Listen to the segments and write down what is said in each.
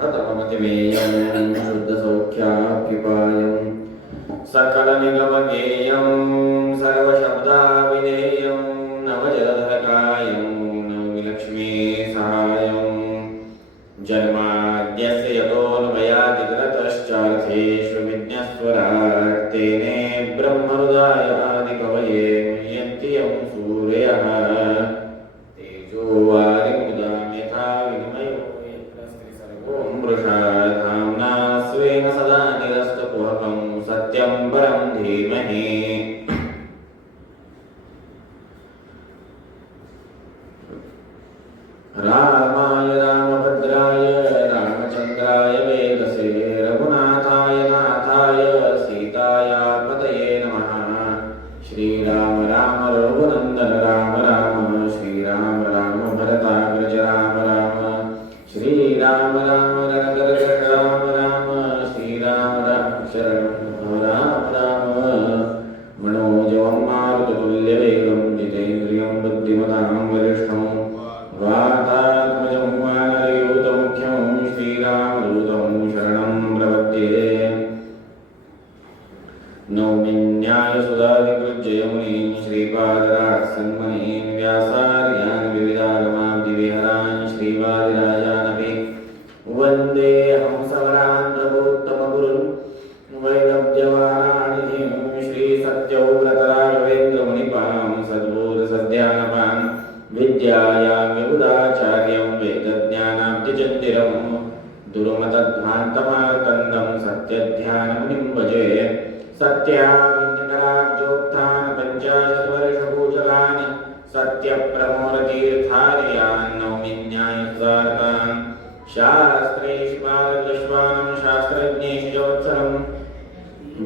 शुभतमतिमेयं शुद्धसौख्याप्युपायं सकलनिगमगेयं सर्वशब्दाविधेयं नवजलधरकायं नवविलक्ष्मी सहायं जन्माद्यस्य यतोऽन्वयादितरतश्चार्थेषु विज्ञस्वराट् तेने ब्रह्महृदाय आदिकवये मुह्यन्ति यं सूरयः तेजो वारिमुदां यथा विनिमयो यत्र स्त्रिसर्गो मृषा धाम्ना स्वेन सदा निरस्तकुहकं सत्यं परं धीमहि रामाय रामभद्राय रामचन्द्राय वेदसे रघुनाथाय नाथाय सीतायापतये नमः। श्रीराम राम रघुनन्दन राम राम श्रीराम राम भरताग्रज राम राम श्रीराम राम रणकरज राम राम श्रीराम राम शरणं राम राम मनोजवं मारुततुल्यवेगं जितेन्द्रियं बुद्धिमतां वरिष्ठं वातात्मजं वानरयूतमुख्यं श्रीरामदूतं शरणं प्रपद्ये नौमि न्यायसुधादिकृज्जयमुनीन् श्रीपादरात्सन्मनीन् व्यासार्यान् विविधागमाब्धिविहरान् श्रीवादिराजानपि वन्दे हंसवरान् प्रभूत्तमगुरुन् वैदव्यवाराणिधिं श्रीसत्यव्रतराघवेन्द्रमुनिपां सद्बोधसद्ध्यानपान् विद्यायां विबुधाचार्यं वेदज्ञानाब्धिचन्दिरं दुर्मतध्वान्तमार्तण्डं सत्यध्यानमुनिं भजे सत्याविन्यकराब्जोत्थान पञ्चाशद्वर्षपूजकान् सत्यप्रमोरतीर्थार्यान् नौमि न्यायसुधारकान् शास्त्रेषु पारदृष्टानं शास्त्रज्ञेषु च वत्सलं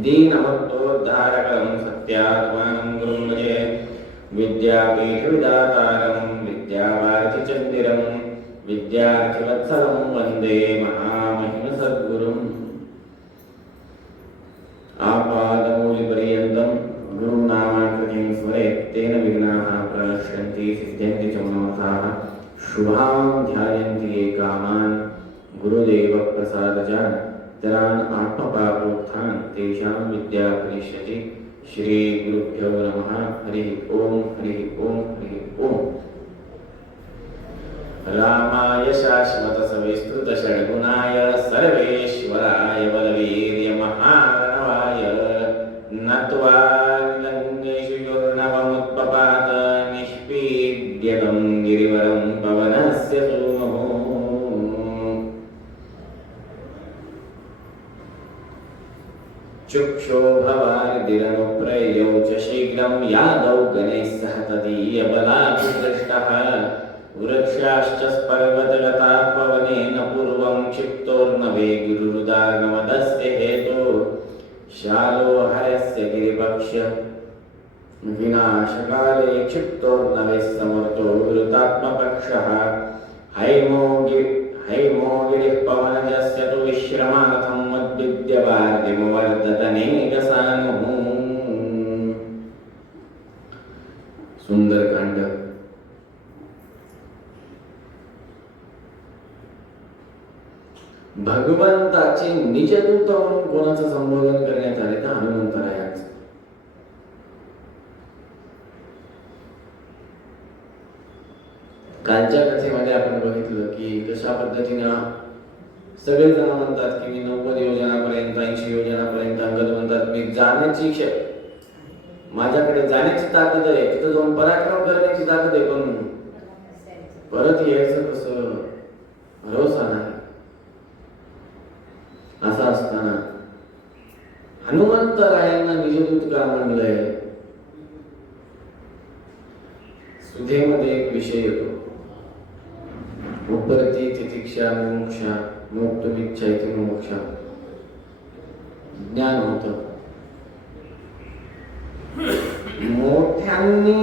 दीनभक्तोद्धारकं सत्यात्मानं गुरुं भजे विद्यापीठविदातारं विद्यावारिधिचन्दिरं विद्यार्थिवत्सलं वन्दे महामहिमसद्गुरुम् आपादमूलिपर्यन्तं गुरुनामाकृतिं स्मरेत् तेन विघ्नाः प्रणश्यन्ति सिद्ध्यन्ति च मनोरथाः शुभां ध्यायन्ति ये कामान् गुरुदेवप्रसादजान् इतरान् आत्मपापोत्थान् तेषां विद्या करिष्यति। श्री गुरुभ्यो नमः। हरिः ओम हरिः ओम हरिः ओम। रामाय शाश्वतसविस्तृतषड्गुणाय सर्वेश्वराय बलवीर्यमहारणवाय नत्वा निलङ्गेषु युर्नवमुत्पपात निष्पीड्यतं गिरिवरं पवनस्य सूनुः चुक्षोभवारिदिरनुप्रययौ च शीघ्रं यादौ गणैः सह तदीयबलाभिदृष्टः वृक्षाश्च पर्वतगताः पवनेन पूर्वं क्षिप्तोर्नवे गुरुरुदार्णवदस्य हेतो शालोहरस्य गिरिपक्ष्य विनाशकाले क्षिप्तोर्नवे समर्थो विरुतात्मपक्षः हैमोगिरिः पवनजस्य तु विश्रमार्थं मद्विद्यवार्धिमवर्धतनेकसानुः। सुंदरकांड। भगवंताचे निजदूत म्हणून कोणाचं संबोधन करण्यात आले तर हनुमंतरायाचं. कालच्या कथेमध्ये आपण बघितलं की कशा पद्धतीने सगळे जण म्हणतात की मी 90 योजनापर्यंत 80 योजनापर्यंत अंगद म्हणतात मी जाण्याची माझ्याकडे जाण्याची ताकद आहे, तिथं जाऊन पराक्रम करण्याची ताकद आहे, पण परत यायचं कसं भरोसा नाही. असं असताना हनुमंतरायांना निजदूत का म्हणलंय. सुधेमध्ये एक विषय येतो, उपरती तितिक्षा मोक्षा मोक्तुमिच्छा इति मोक्षा. ज्ञान होतं मोठ्यांनी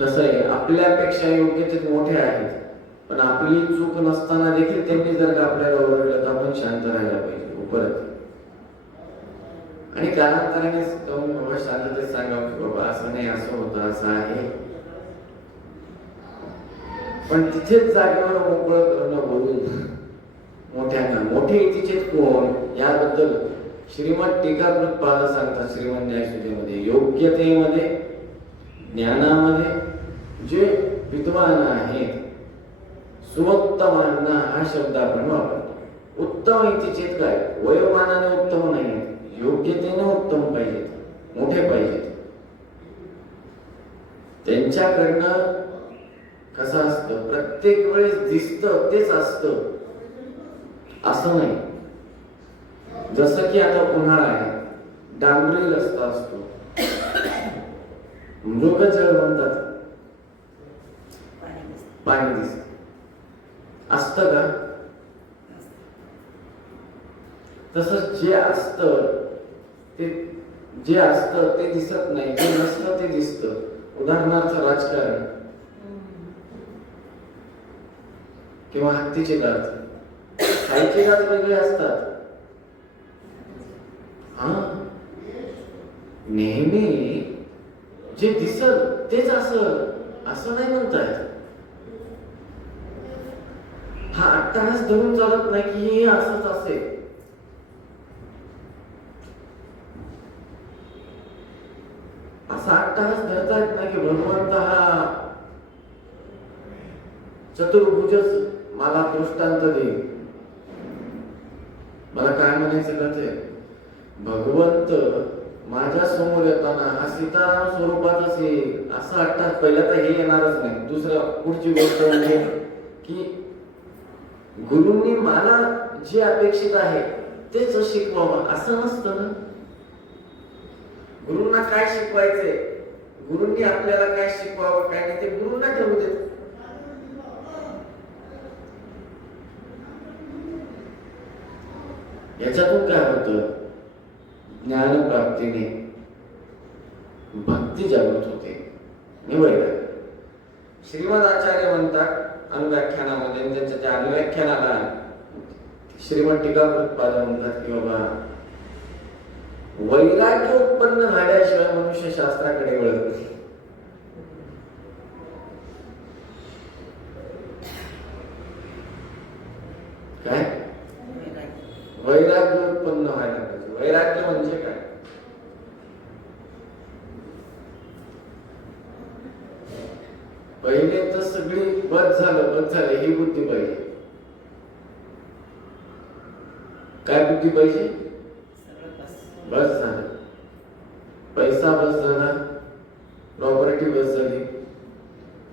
कसं आहे आपल्यापेक्षा योग्यतेत मोठे आहेत, पण आपली चूक नसताना देखील त्यांनी जर का आपल्याला ओरडलं तर आपण शांत राहायला पाहिजे. उपरती आणि कालांतराने जाऊन बाबा शांततेत सांगा की बाबा असं नाही, असं होतं, असं आहे. पण तिथेच जागेवर मोकळं करणं बोलून मोठ्यांना मोठे तिचे कोण याबद्दल श्रीमद टीकाकृत पाद सांगतात श्रीमद न्यायसूत्रेमध्ये. योग्यतेमध्ये ज्ञानामध्ये जे विद्वान आहेत, सुवोत्तमांना हा शब्द आपण वापरतो. उत्तम इतिचेत काय, वयोमानाने उत्तम नाही, योग्यतेने उत्तम पाहिजेत, मोठे पाहिजेत. त्यांच्याकडनं कसं असतं, प्रत्येक वेळेस दिसतं तेच असतं असं नाही. जसं की आता उन्हाळा आहे, डांबरी रस्ता असतो, मृगजळ म्हणतात, पाणी दिसत असतं का? तसं जे असतं ते दिसत नाही, जे नसतं ते दिसतं. उदाहरणार्थ राजकारण किंवा हत्तीचे दात, खायचे दात वेगळे असतात. नेहमी जे दिसल तेच असं नाही म्हणतायत. हा अट्टहास धरून चालत नाही की हे असंच असेल. असा अट्टहास धरता येत नाही की भगवंत हा चतुर्भुजच मला दृष्टांत देईल. मला काय म्हणायचं का ते, भगवंत माझ्या समोर येताना हा सीताराम स्वरूपातच येईल असं अट्टहास पहिला तर हे येणारच नाही. दुसरं पुढची गोष्ट म्हणजे की गुरुंनी मला जे अपेक्षित आहे तेच शिकवावं असं नसतं ना. गुरुंना काय शिकवायचंय, गुरुंनी आपल्याला काय शिकवावं काय नाही ते गुरुंना ठरवू देत. याच्यातून काय होतं, ज्ञानप्राप्तीने भक्ती जागृत होते. निवड श्रीमद आचार्य म्हणतात अनुव्याख्यानामध्ये, त्यांच्या त्या अनुव्याख्यानाला श्रीमद टीकाकृत पाद म्हणतात की बाबा वैराग्य उत्पन्न झाल्याशिवाय मनुष्य शास्त्राकडे वळत नाही. काय वैराग्य उत्पन्न व्हायला पाहिजे. वैराग्य म्हणजे काय, पहिले तर सगळी बस झालं ही बुद्धी पाहिजे. काय बुद्धी पाहिजे, बस झालं, पैसा बस झाला, प्रॉपर्टी बस झाली,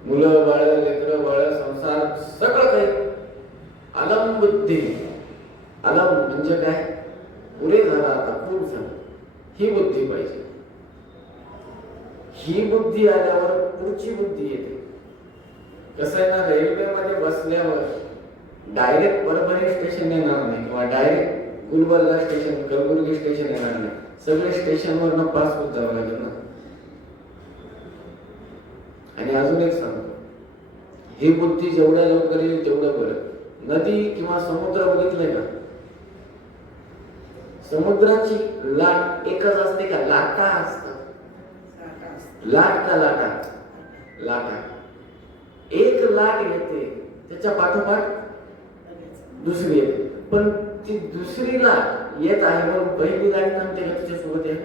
मुलं बाळ लेकरं बाळ संसार सगळं काही अलम बुद्धी. अलम म्हणजे काय, पुरे झाला, आता खूप झालं, ही बुद्धी पाहिजे. ही बुद्धी आल्यावर पुढची बुद्धी येते. कसं आहे ना, रेल्वेमध्ये बसल्यावर डायरेक्ट परभणी स्टेशन येणार नाही किंवा direct Gulbarga station Kalaburagi station येणार नाही. सगळे स्टेशनवरनं पास होत जावं लागेल ना. आणि अजून एक सांगतो, ही बुद्धी जेवढ्या लवकर येईल तेवढं बरं. नदी किंवा समुद्र बघितलंय का, समुद्राची लाट एकच असते का, लाटा असतात, लाट का लाटा, लाटा. एक लाट येते त्याच्या पाठोपाठ दुसरी येते, पण ती दुसरी लाट येत आहे म्हणून पहिली लाट थांबते का तिच्या सोबत येत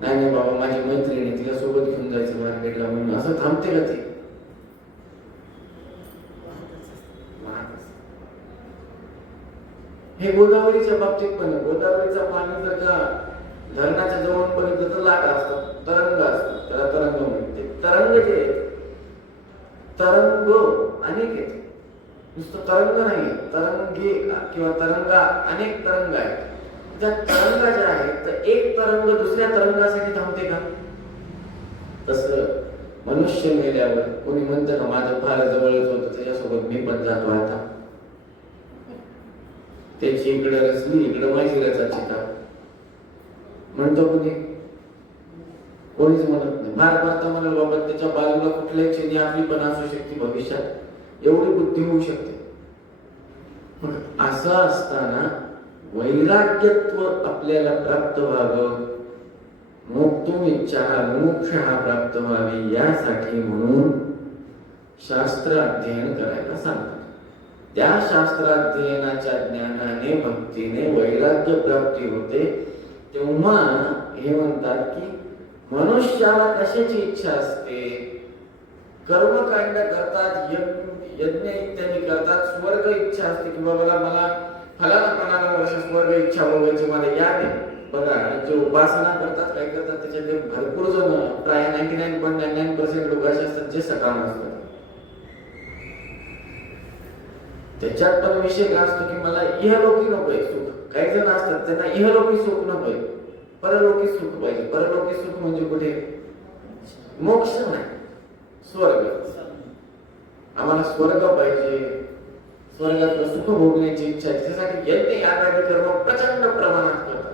नाही बाबा माझी मैत्रिणी तिला सोबत घेऊन जायचं मार्केटला म्हणून असं थांबते का ती. हे गोदावरीच्या बाबतीत पण, गोदावरीचं पाणी जर का धरणाच्या जवळपर्यंत तर लाटा असतात, तरंग असतात, त्याला तरंग म्हणते. तरंग जे आहेत, तरंग अनेक आहेत, नुसतं तरंग नाही, तरंगे किंवा तरंगा अनेक तरंग आहेत. त्या तरंगा ज्या आहेत तर एक तरंग दुसऱ्या तरंगासाठी थांबते का. तसं मनुष्य मेल्यावर कोणी म्हणतं का माझं फार जवळच होतं त्याच्यासोबत मी पण जातो आता, त्याची इकडे रचली इकडे माझी रचाची का म्हणतो कोणी, कोणीच म्हणत नाही. भारत म्हणाल बाबा त्याच्या बाजूला कुठल्याही क्षणी आपली पण असू शकते भविष्यात, एवढी बुद्धी होऊ शकते. असं असताना वैराग्यत्व आपल्याला प्राप्त व्हावं, मोक्षम इच्छा मोक्ष हा प्राप्त व्हावी यासाठी म्हणून शास्त्र अध्ययन करायला सांगतात. त्या शास्त्राध्ययनाच्या ज्ञानाने भक्तीने वैराग्य प्राप्ती होते. तेव्हा हे म्हणतात की मनुष्याला कशाची इच्छा असते? कर्मकांड करतात, यज्ञ इत्यादी करतात, स्वर्ग इच्छा असते की बाबा मला फलाना वर्ष स्वर्ग इच्छा भोगायची, मला याद आहे. बघा जे उपासना करतात काय करतात त्याच्यातले भरपूर जण, प्राय 99.99% लोक असे असतात जे सकाम असतात. त्याच्यात पण विषय काय असतो की मला इहलोकी नकोय सुख. काही जण असतात त्यांना इहलोकी सुख नकोय, परलोकी सुख पाहिजे. परलोकी सुख म्हणजे कुठे? मोक्ष नाही, स्वर्ग. आम्हाला स्वर्ग पाहिजे, स्वर्गातलं सुख भोगण्याची इच्छा आहे. त्यासाठी यज्ञ यागादी कर्म प्रचंड प्रमाणात करतात,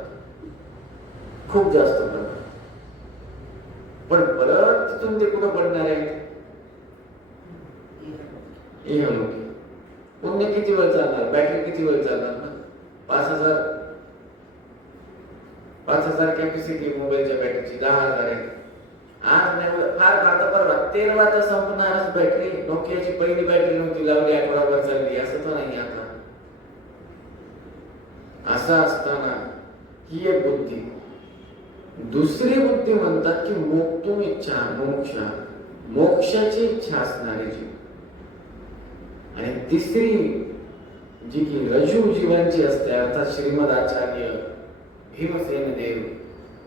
खूप जास्त प्रमाणात. पण परत तिथून ते कुठं पडणार आहे? इहलोकी. पुण्य किती वेळ चालणार? बॅटरी किती वेळ चालणार ना? 5,000 कॅपॅसिटी मोबाईलच्या बॅटरीची, 10,000 आहे. आज नाही फार फार परवा 13 संपणारच बॅटरी. नोकियाची पहिली बॅटरी नव्हती लावली, आठवडाभर चालली, असं तर नाही आता. असं असताना ही एक बुद्धी. दुसरी बुद्धी म्हणतात की मोक्तुम इच्छा, मोक्षाची इच्छा असणारी जीव. आणि तिसरी जी की रजू जीवांची असते, अर्थात श्रीमद आचार्य भीमसेन देव,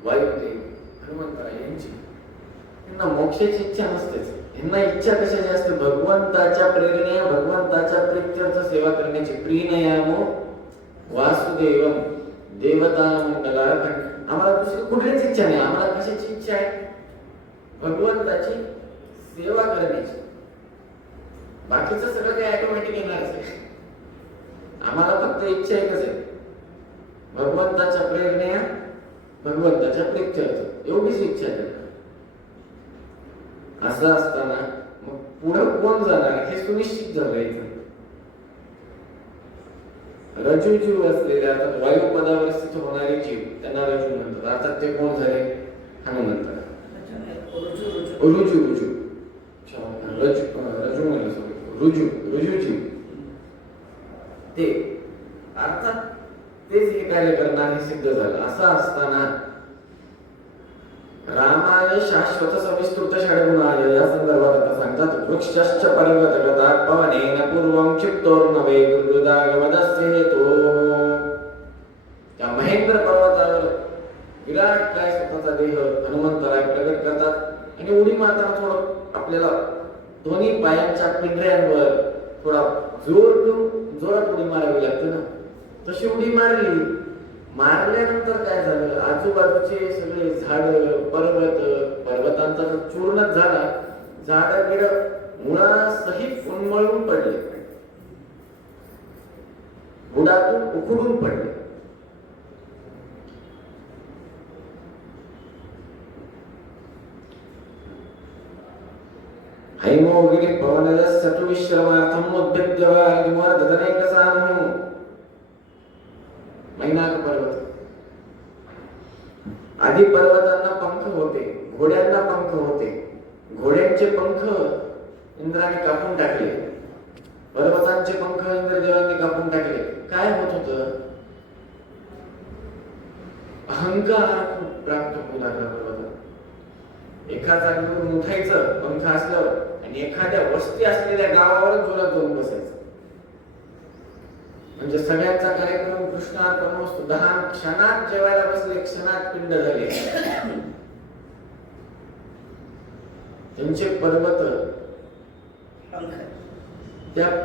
वायुदेव, हनुमंतराय यांची, यांना मोक्षाची इच्छा नसतेच. यांना इच्छा कशाची असते? भगवंताच्या प्रेरणेने, भगवंताच्या प्रीत्यर्थ सेवा करण्याची. प्रीणयामो वासुदेवम देवता मंडलार्पण. आम्हाला दुसरी कुठलीच इच्छा नाही. आम्हाला कशाची इच्छा आहे? भगवंताची सेवा करण्याची. बाकीचं सगळं काही ऑटोमॅटिक येणारच आहे. आम्हाला फक्त इच्छा एकच आहे, भगवंताच्या प्रेरणेने, भगवंताच्या प्रीत्यर्थ, एवढीच इच्छा आहे. असं असताना मग पुढे कोण जाणार हे सुनिश्चित झालंय. रजू जीव असलेले, अर्थात वायुपदावर स्थित होणारे जीव, त्यांना रजू म्हणतात. अर्थात ते कोण झाले? हनुमंत. रुजू जीव ते, अर्थात तेच हे कार्य करणार हे सिद्ध झालं. असं असताना रामाय शाश्वत सविस्तृत षड्गुणाय या संदर्भात आता सांगतात. वृक्षश्च पर्वतगतात् पवनेन पूर्वं क्षिप्तोर्नवे गुरुदागमदस्य हेतो. त्या महेंद्र पर्वतावर विराट काय स्वतःचा देह हनुमंतराय प्रकट करतात आणि उडी मारताना थोडं आपल्याला दोन्ही पायांच्या पिंजऱ्यांवर थोडा जोरात उडी मारावी लागते ना. तशी उडी मारली. मारल्यानंतर काय झालं? आजूबाजूचे सगळे झाड, पर्वतांचा चूर्णच झाला. झाड गिड मुळासहित उन्मळून पडले, बुडातून उखडून पडले. हैमोगिरी पवनजः सतु विश्रमार्थम उद्भिद्यवारिमर्दनेकसानु. मैनाक पर्वत. आधी पर्वतांना पंख होते, घोड्यांना पंख होते. घोड्यांचे पंख इंद्राने कापून टाकले, पर्वतांचे पंख इंद्रदेवांनी कापून टाकले. काय होत होतं? अहंकार प्राप्त होऊ लागला पर्वताला. एका जागेवरून उठायचं पंख असल्यावर आणि एखाद्या वस्ती असलेल्या गावावर जोरात जाऊन बसायचं. म्हणजे सगळ्यांचा कार्यक्रम कृष्णार्पण वस्तू. 10 क्षणात जेवायला बसले, क्षणात पिंड झाले. त्यांचे पर्वत,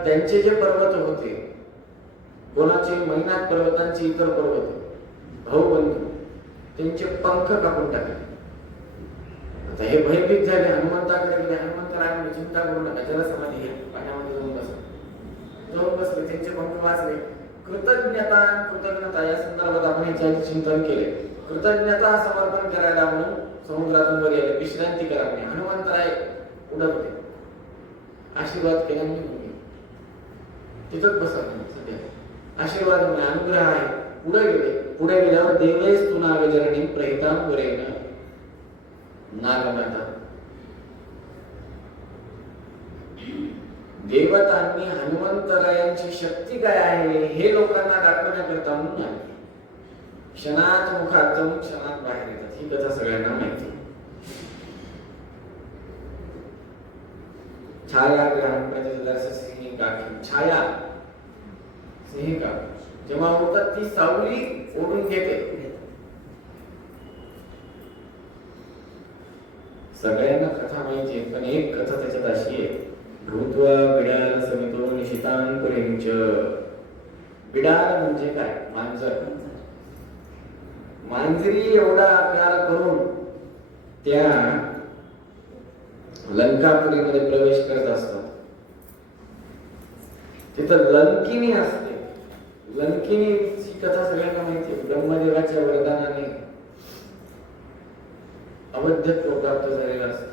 त्यांचे जे पर्वत होते, कोणाचे? मैनाक पर्वतांचे इतर पर्वत, भाऊबंधू, त्यांचे पंख कापून टाकले. आता हे भयभीत झाले. हनुमंताकडे गेले. हनुमंतराय म्हणजे चिंता करू नका, जलसमाधी घ्या, पाण्यामध्ये जाऊन बसले. त्यांचे पंख वाचले. कृतज्ञता या संदर्भात आपण याचे चिंतन केले. कृतज्ञता समर्पण करायला म्हणून समुद्रातून वर गेले, विश्रांती करा. हनुमंतराय उडत होते, आशीर्वाद केला. तिथंच बसा सध्या, आशीर्वाद म्हणजे अनुग्रह आहे. पुढे गेल्यावर देवैस तू नागजरणी प्रहिताम वरेन नागमाता. देवतांनी हनुमंतरायांची शक्ती काय आहे हे लोकांना दाखवण्याकरता म्हणून आले. क्षणात मुखात जाऊन क्षणात बाहेर येतात, ही कथा सगळ्यांना माहिती. छाया ग्रहण सिंहिका, छाया सिंहिका जेव्हा होतात ती सावली ओढून घेते. सगळ्यांना कथा माहिती आहे, पण एक कथा त्याच्यात अशी आहे, भूत्वा बिडाल समितो निशितांकुरिंच. बिडाल म्हणजे काय? मांजर. मांजरी एवढा प्यार करून त्या लंकापुरीमध्ये प्रवेश करत असतात. तिथं लंकिनी असते. लंकिनीची कथा सगळ्यांना माहिती आहे. ब्रह्मदेवाच्या वरदानाने अवध्यत्व प्राप्त झालेलं असतं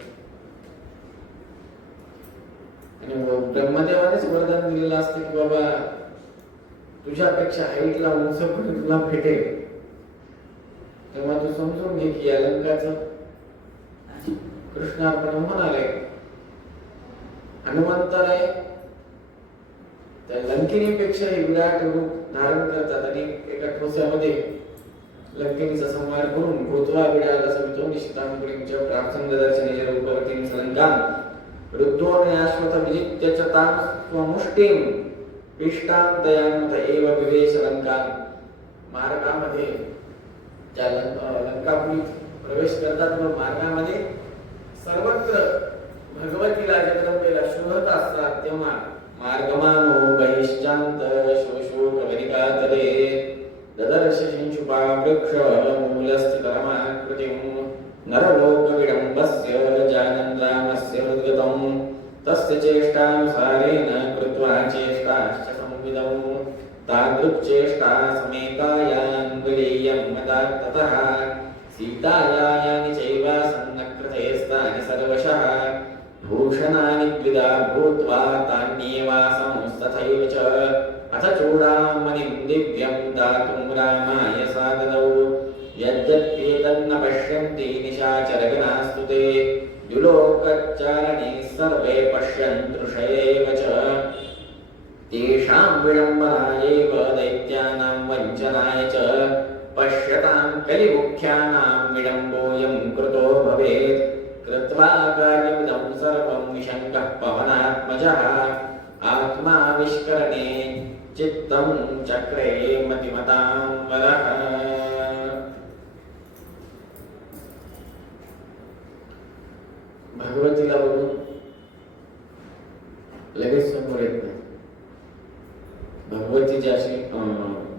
आणि ब्रह्मदेवानेच वरदान दिलेलं असतं की बाबा तुझ्यापेक्षा हाईटला उंच कोणी तुला भेटेल तेव्हा तू समजून घे की या लंकाचं कृष्णार्पण होणार आहे. हनुमंतर आहे त्या लंकिनीपेक्षाही विराट रूप धारण करतात आणि एका ठोस्यामध्ये लंकिनीचा संहार करून भूत्वा बिडाल समितो निशितांकुरिंच प्राप्तं ददर्शने रूपवतीं सलंकां रुद्धोऽन्याश्वथ विजित्य च तां स्वमुष्टिं पिष्टां दयान्त एव विवेश लंकां. मार्गामध्ये ज्या लंकापुरीत प्रवेश करतात व मार्गामध्ये सर्वत्र भगवतीला जगदंबेला शोधत असतात तेव्हा मार्गमानो बहिश्चांत शोषोकवनिकातले ददर्श शिंशुपा वृक्ष मूलस्थितरमाकृतिं नरलोकविडम्बस्य जानन् रामस्य हृद्गतं तस्य चेष्टानुसारेण कृत्वा चेष्टाश्च संविदं तादृक्चेष्टा समेतायान्वलीयं मदा ततः सीतायानि चैव सन्नकृतयस्तानि सर्वशः भूषणानि द्विधा भूत्वा तान्येवासंस्तथैव च अथ चूडामणिं दिव्यं दातुं रामाय साददौ यद्यप्येतन्न पश्यन्ति निशाचरगणास्तु ते द्युलोकचारणे सर्वे पश्यन्तृषयैव च तेषां विडम्बनायैव दैत्यानां वञ्चनाय च पश्यतां कलिमुख्यानां विडम्बोऽयं कृतो भवेत् कृत्वा कार्यमिदं सर्वं निशङ्कः पवनात्मजः आत्मा विष्करणे चित्तं चक्रे मतिमतां वरः. भगवतीला बघून लगेच समोर येत नाही. भगवती ज्याशी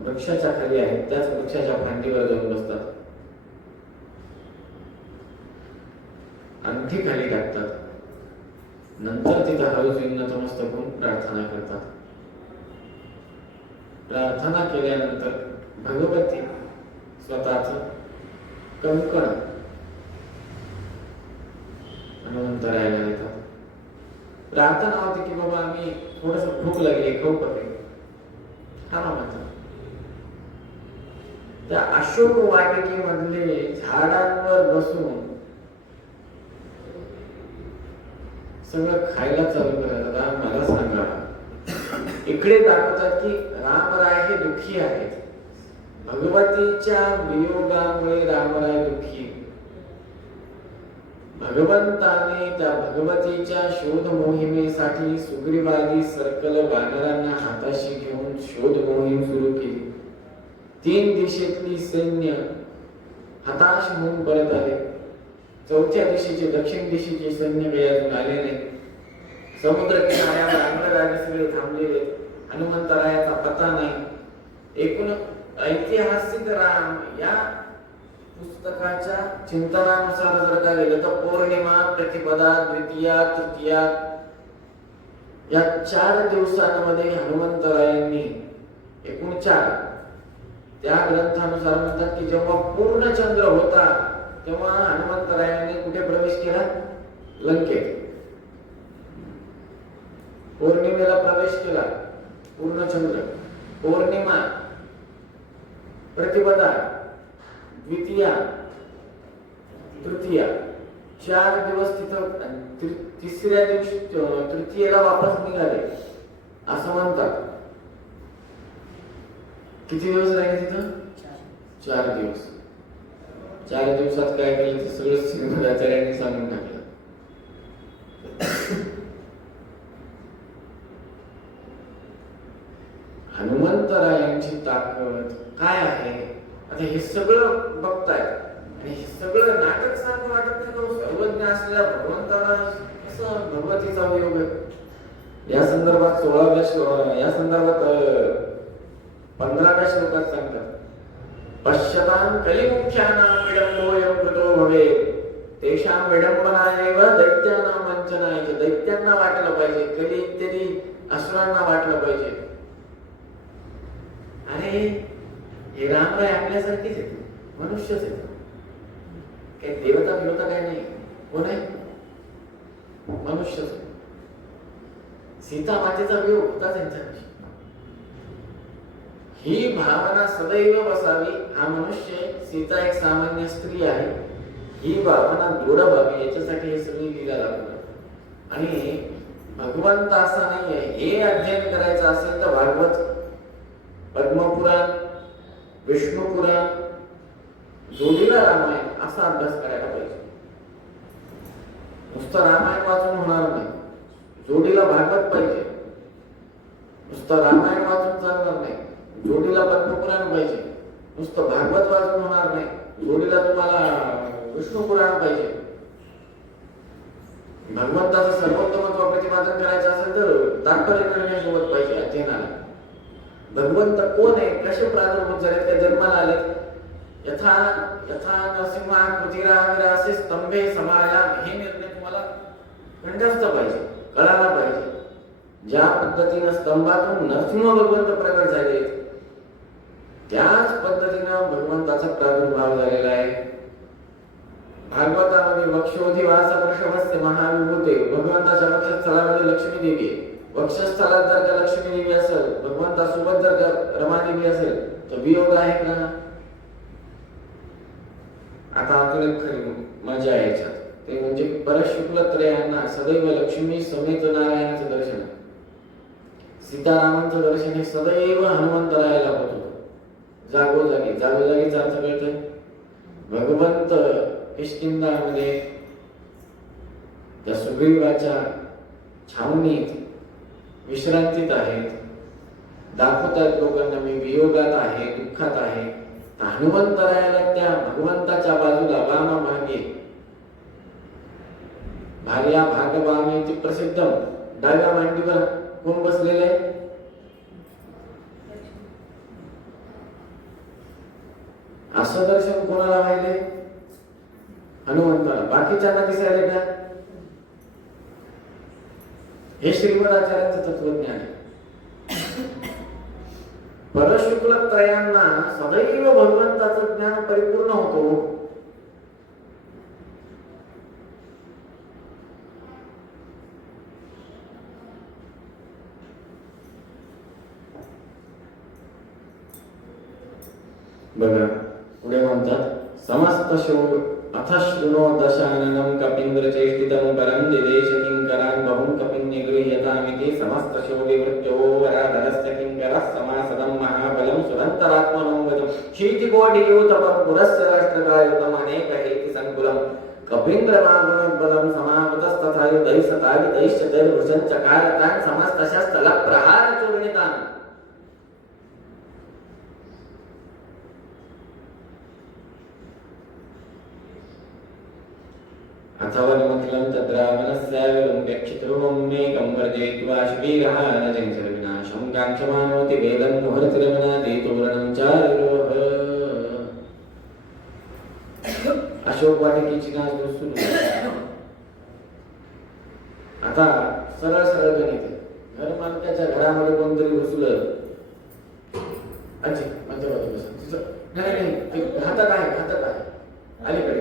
वृक्षाच्या खाली आहेत त्याच वृक्षाच्या फांदीवर जाऊन बसतात, अंगठी खाली टाकतात, नंतर तिथं हळूच नतमस्तक होऊन प्रार्थना करतात. प्रार्थना केल्यानंतर भगवती स्वतःच कंकण हनुमंतरायाला देतात. प्रार्थना होती की बाबा आम्ही थोडस भूक लागली, खाऊ पडले, खावा म्हणतात. त्या अशोक वाटिकेमधले झाडांवर बसून सगळं खायला चालू करायचं. मला सांगा, इकडे दाखवतात की रामराय हे दुःखी आहेत. भगवतीच्या वियोगामुळे रामराय दुःखी. भगवंताने त्या भगवतीच्या शोध मोहिमेसाठी सुग्रीवादी सर्कल वानरांना हाताशी घेऊन शोध मोहीम सुरू केली. 3 दिशेतली सैन्य हताश होऊन परत आले. 4थ्या दिशेचे दक्षिण दिशेचे सैन्य काही अजून आले नाही. समुद्र किनाऱ्यावर अंगराजे सगळे थांबलेले. हनुमंतरायाचा पत्ता नाही. एकूण ऐतिहासिक राम या पुस्तकाच्या चिंतनानुसार जर का गेलं तर पौर्णिमा, प्रतिपदा, द्वितीया, तृतीया या 4 दिवसांमध्ये हनुमंतरायांनी एकूण 4 त्या ग्रंथानुसार म्हणतात की जेव्हा पूर्ण चंद्र होता तेव्हा हनुमंतरायांनी कुठे प्रवेश केला? लंकेत. पौर्णिमेला प्रवेश केला. पूर्ण चंद्र, पौर्णिमा, प्रतिपदा, द्वितीया, तृतीया 4 दिवस तिथं, तिसऱ्या दिवशी तृतीयेला वापस निघाले असं म्हणतात. किती दिवस राहिले तिथं? 4 दिवस. 4 दिवसात काय केलं ते सगळं श्रीमदाचार्यांनी सांगून टाकलं. हनुमंतरायांची ताकद काय आहे आता हे सगळं बघताय आणि हे सगळं नाटक सारखं वाटत नाही का? सर्वज्ञ असलेल्या भगवंताला कसं भगवतीचा उपयोग आहे. या संदर्भात 15व्या श्लोकात सांगतात, पश्यतां कलिमुख्यानां विडम्बोऽयं कृतो भवेत् तेषां विडंबनाएव दैत्यानां वंचनाय. दैत्यांना वाटलं पाहिजे, कली इत्यादी असुरांना वाटलं पाहिजे. अरे हे रामराय आपल्यासारखेच आहेत, मनुष्यच आहेत, काही देवता बिवता काय नाही. कोण आहे? मनुष्यच. सीता मातेचा वियोग होता त्यांच्याविषयी. ही भावना सदैव बसावी. हा मनुष्य, सीता एक सामान्य स्त्री आहे, ही भावना दृढ व्हावी याच्यासाठी हे सगळी लीला लागतात. आणि भगवंत असा नाहीये. हे अध्ययन करायचं असेल तर भागवत, पद्मपुराण, विष्णुपुराण, जोडीला रामायण असा अभ्यास करायला पाहिजे. नुसतं रामायण वाचून होणार नाही, जोडीला भागवत पाहिजे. नुसतं रामायण वाचून चालणार नाही, जोडीला पद्मपुराण पाहिजे. नुसतं भागवत वाचून होणार नाही, जोडीला तुम्हाला विष्णुपुराण पाहिजे. भगवंताचं सर्वोत्तमत्व प्रतिपादन करायचं असेल तर तात्पर्य निर्णय सोबत पाहिजे अध्ययनाला. भगवंत कोण आहे, कसे प्रादुर्भूत झालेत, काय जन्माला आलेत, यथा यथा नरसिंहाकृतिराविरा असे स्तंभे समाया, हे निर्णय तुम्हाला कंठस्थ पाहिजे, कळायला पाहिजे. ज्या पद्धतीनं स्तंभातून नरसिंह भगवंत प्रकट झाले त्याच पद्धतीनं भगवंताचा प्रादुर्भाव झालेला आहे. भागवतामध्ये वक्षोधिवास वृषभस्य महाविभूते, भगवंताच्या वक्षस्थळामध्ये लक्ष्मी देवी आहे. वक्षस्थळात जर का लक्ष्मी देवी असेल, भगवंतासोबत जर का रमादेवी असेल तर वियोग आहे का? आता आतून एक खरी मजा आहे याच्यात, ते म्हणजे परशुक्ल त्रयांना सदैव लक्ष्मी समेत नारायणाचं दर्शन, सीतारामांचं दर्शन हे सदैव हनुमंतरायाला होत होतं. जागोजागीच अर्थ कळतोय. भगवंत किष्किंधामध्ये त्या सुग्रीवाच्या छावणीत विश्रांतीत आहेत, दाखवतात लोकांना मी वियोगात आहे, दुःखात आहे. हनुमंतरायाला त्या भगवंताच्या बाजूला वामभागे भार्या भागवामी ती प्रसिद्ध डाव्या मांडीवर कोण बसलेलं आहे? असं दर्शन कोणाला व्हायले? हनुमंताला. बाकीच्यांना दिसायले का? हे श्रीमदाचार्यांचं तत्वज्ञान आहे. परशुक्ल त्रयांना सदैव भगवंताचं ज्ञान परिपूर्ण होतो. बघा पुढे म्हणतात, समस्त शोक अथ शृणो दशाननं कपींद्र चेष्टितं परं दिदेश किंकरान् बहुं कपिन्निगृह्यतामिति समस्त शोभिवृत्यो वराधरस्य किंकरः समासदं महाबलं सुरन्तरात्मनो वदं शीतिकोटियूतपं पुरस्य राष्ट्रकायुतम् अनेकहेति संकुलं कपीन्द्रमागुणोद्बलं समावतस्तथा युधैः सतावितैश्च तैर्वृशं चकारतान् समस्तशस्त्रलप्रहारचूर्णितान्. अथवनमखिलं तद्रावणस्याविलं व्यक्षितरूपमेकं वर्जयित्वा शिबीरः नजञ्चलविनाशं काङ्क्षमाणोति वेदं मुहूर्तिरमनादितोरणं चारुरोह. अशोक वाटिकेची नाचणूक सुरू. आता सरळ सरळ गणित. घर मालकाच्या घरामध्ये कोणतरी घुसलं, अच्छा मध्यभागी बस, नाही हातात आहे अलीकडे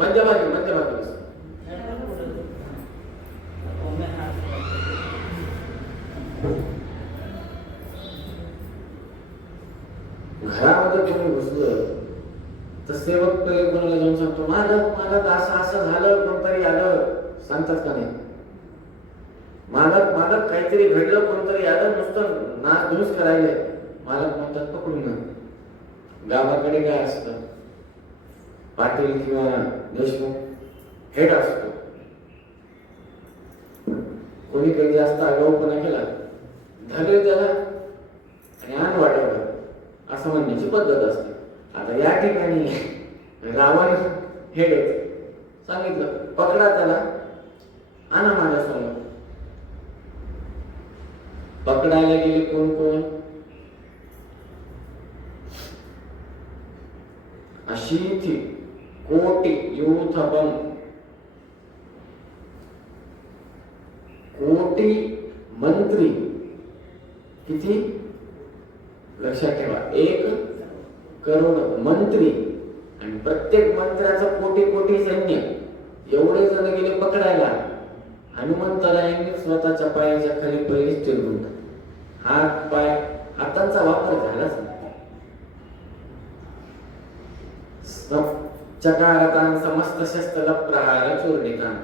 मध्यभागी बस. घरामध्ये तुम्ही घुसलं तर सेवक पहिले कोणाला जाऊन सांगतो, मालक मालक असं असं झालं, कोणतरी आलं. सांगतात का नाही? मालक मालक काहीतरी घडलं, कोणतरी आलं, नुसतं नासधूस करायले. मालक म्हणतात पकडून ना. गावाकडे काय असतं, पाटील किंवा देशमुख हेड असतो. कोणी काही जास्त आगाऊपणा केला, धरले त्याला आणि आण वाटावं, असं म्हणण्याची पद्धत असते. आता या ठिकाणी रावण हेड सांगितलं, पकडा त्याला, आणा माझ्यासमोर. पकडायला गेले कोण कोण? अशीथी कोटी यूथपम, कोटी मंत्री. किती? लक्षात ठेवा, 1 करोड मंत्री आणि प्रत्येक मंत्र्याचं कोटी कोटी सैन्य. एवढे जण गेले पकडायला. हनुमंतरायांनी स्वतःच्या पायाच्या खाली पहिलीच चिरगुंड, हात पाय, हातांचा वापर झालाच नाही. चकारतान समस्त शस्त्र प्रहार चूर्णिकान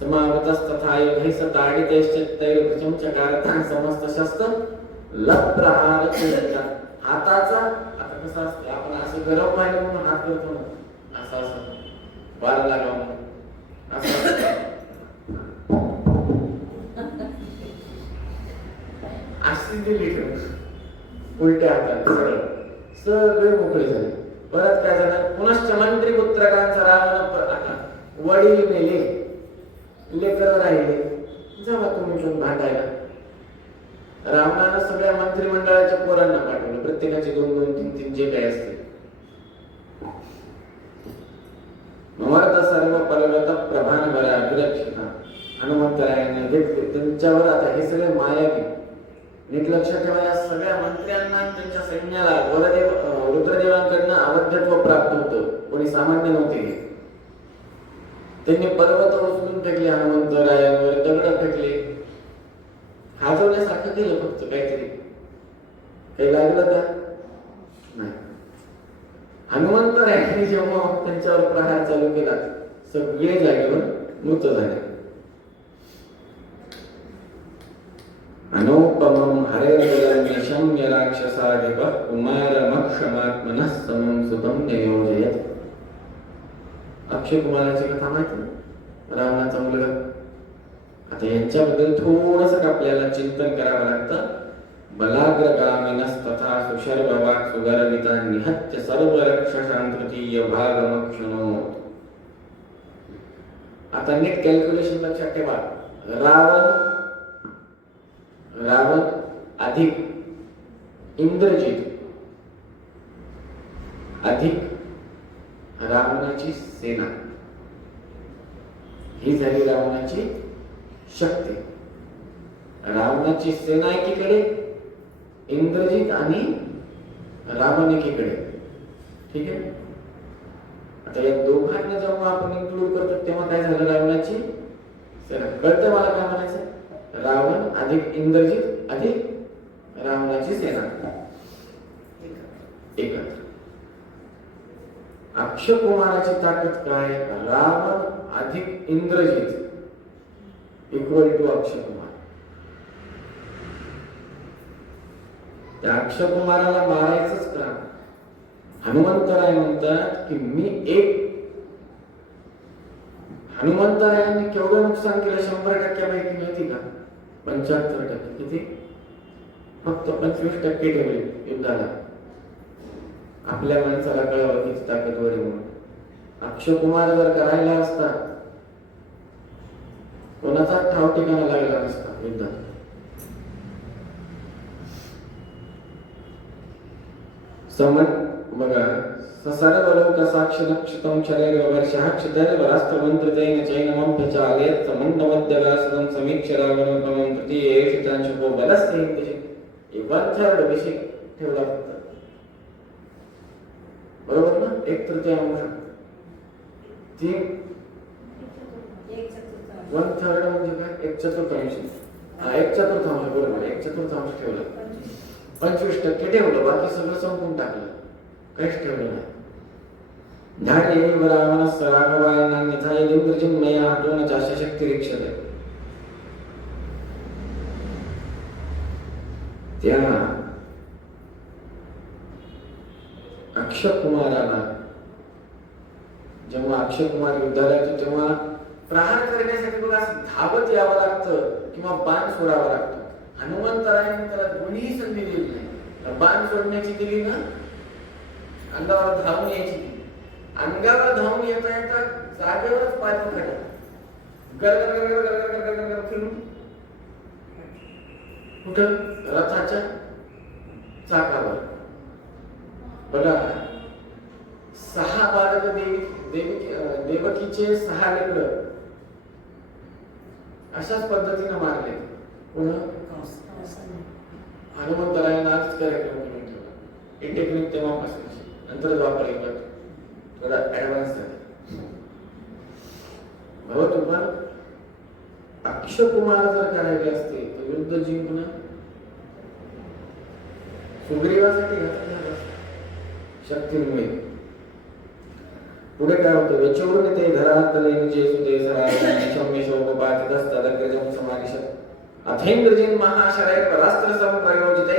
समावतस्तथा युधैस्तताडितैश्चित्तैर्भुजं चकारतान समस्त शस्त्र लप्रहार चूर्णिकान. हाताचा आता कसा असतं, आपण असं गरम पाहिलं म्हणून हात करतो ना, असं असं वार लागावं असं अशी दिली उलट्या हाताने सगळे मोकळे झाले. परत काय झालं, पुनश्च मंत्री पुत्रकांचा रावण वडील मेले, लेकर राहिले, जावा तुम्ही घेऊन भांडायला. रावणानं सगळ्या मंत्रिमंडळाच्या पोरांना पाठवलं, प्रत्येकाचे 2-2, 3-3 जे काही असते. ममर्त सर्व पर्वत प्रभान बरा विरक्षिता. हनुमंतरायाने घेतले त्यांच्यावर. आता हे सगळे मायावी. नीट लक्षात ठेवा, या सगळ्या मंत्र्यांना त्यांच्या सैन्याला रुद्रदेवांकडनं अवध्यत्व प्राप्त होतं. कोणी सामान्य नव्हते. त्यांनी पर्वत उचलून फेकले हनुमंतरायांवर, दगड फेकले, हाजवण्यासारखं केलं. फक्त काहीतरी काही लागलं का? नाही. हनुमंतरायांनी जेव्हा त्यांच्यावर प्रहार चालू केला, सगळे जागेवर मृत झाले. अनुपमं हरेर्बलं निशम्य राक्षसाधिप कुमारमक्षमात्मनः समं सुतं नियोजयत्. अक्षय कुमाराची कथा माहिती ना, रावणाचा मुलगा. आता यांच्याबद्दल थोडंसं आपल्याला चिंतन करावं लागतं. बलाग्रगामिनस्तथा सुशर्ववाक् सुगर्विता निहत्य सर्व रक्षसां तृतीय भागमक्षणोत्. आता नीट कॅल्क्युलेशन लक्षात ठेवा. रावण अधिक इंद्रजित अधिक रावणाची सेना, ही झाली रावणाची शक्ती. रावणाची सेना एकीकडे, इंद्रजित आणि रावण एकीकडे. ठीक आहे. आता या दोघांना जेव्हा आपण इन्क्लूड करतो तेव्हा काय झालं, रावणाची सेना. कळतं मला काय म्हणायचं? रावण अधिक इंद्रजित अधिक रावणाची सेना एकत्र. अक्षय कुमाराची ताकद काय? रावण अधिक इंद्रजित इक्वल टू अक्षय कुमार. त्या अक्षय कुमाराला मारायचंच का? हनुमंतराय म्हणतात की मी एक. हनुमंतरायांनी केवढं नुकसान केलं? 100% माहिती का? 75%. किती? फक्त 25% ठेवले युद्धाला. आपल्या माणसाला कळावं किती ताकदवर आहे म्हणून. अक्षय कुमार जर करायला असता, कोणाचा ठाव ठिकाणा लागला नसता युद्धात. समन बघा, सर्वलोक साक्ष नक्षत्रं शरीरवर्षः क्षितर्वराष्ट्रमन्त्रितेन चैनमभ्यचालयत् समन्नवद्यगासनं समीक्ष रावणोपमं तृतीये चित्रांशको बलस्य इंद्रजित. इवार्थार्ड विषय ठेवला फक्त. बरोबर ना? 1/3 3 1/3 म्हणजे काय? 1/4. हा, 1/4 बरोबर. 1/4 ठेवलं. 25% ठेवलं, बाकी सगळं संपून टाकलं, काहीच ठेवलं नाही. धाडे वरावनस्य राघवायनान्यथा यदुर्जिन्मया हटोन चाशशक्तिरीक्षते. त्या अक्षय कुमाराला जेव्हा अक्षय कुमार युद्धाला येतो तेव्हा प्रहार करण्यासाठी बघा धावत यावं लागतं किंवा बाण सोडावा लागतो. हनुमंतरायाने त्याला दोन्ही संधी दिली नाही. बाण सोडण्याची दिली ना, अंगावर धावून यायची दिली. अंगावर धावून येता येता जागेवरच पाय पकडला, गरगर गरगर गरगर गरगर गरगर फिरून कुठं रथाच्या चाकावर. बघा 6 बालक देवकीचे 6 लेकरं अशाच पद्धतीने मारले. पुन्हा हनुमंतरायाने आजच कार्यक्रम करून ठेवला. ही टेक्निक तेव्हापासूनची, नंतर वापर केला थोडा ऍडव्हान्स झाला. बरोबर. पण अक्षय कुमार जर करायचे असते तर युद्ध जिंकणं सुग्रीवासाठी शक्तीमुळे. पुढे काय होतं, वेचवरून ते धरातले निजे सुते सराय शम्य शोभपात दस्तदग्रजम समानिषत अथेंद्रजिन महाशरय परास्त्र संप्रयोजितै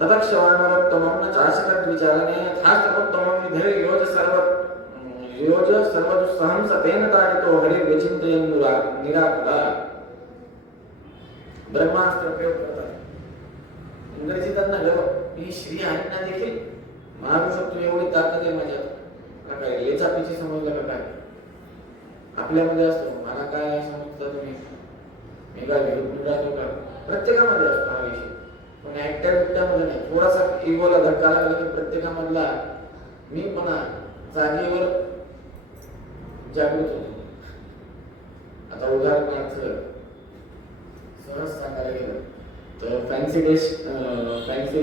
तदक्षवानरोत्तमं न चाशकत् विचारणे यथास्तमोत्तमं विधे योज सर्वदुस्सहं सतेन ताडितो हरिर्विचिन्तयन् निराकुला. ब्रह्मास्त्र प्रयोग करतात. इंद्रजितांना गर्व, मी श्री हरींना देखील मारू शकतो एवढी ताकद आहे माझ्यात. काय लेचापीची समजलं का? काय आपल्यामध्ये असतो, मला काय समजता तुम्ही, मी काय घेऊन राहतो का? प्रत्येकामध्ये असतो हा विषय. पण ऍक्टिव्हिटीमध्ये नाही. थोडासा इगोला धक्का लागला की प्रत्येकामधला मीपणा जागेवर जागृत होतो. आता उदाहरणार्थ सहज सांगायला गेलं तर फॅन्सी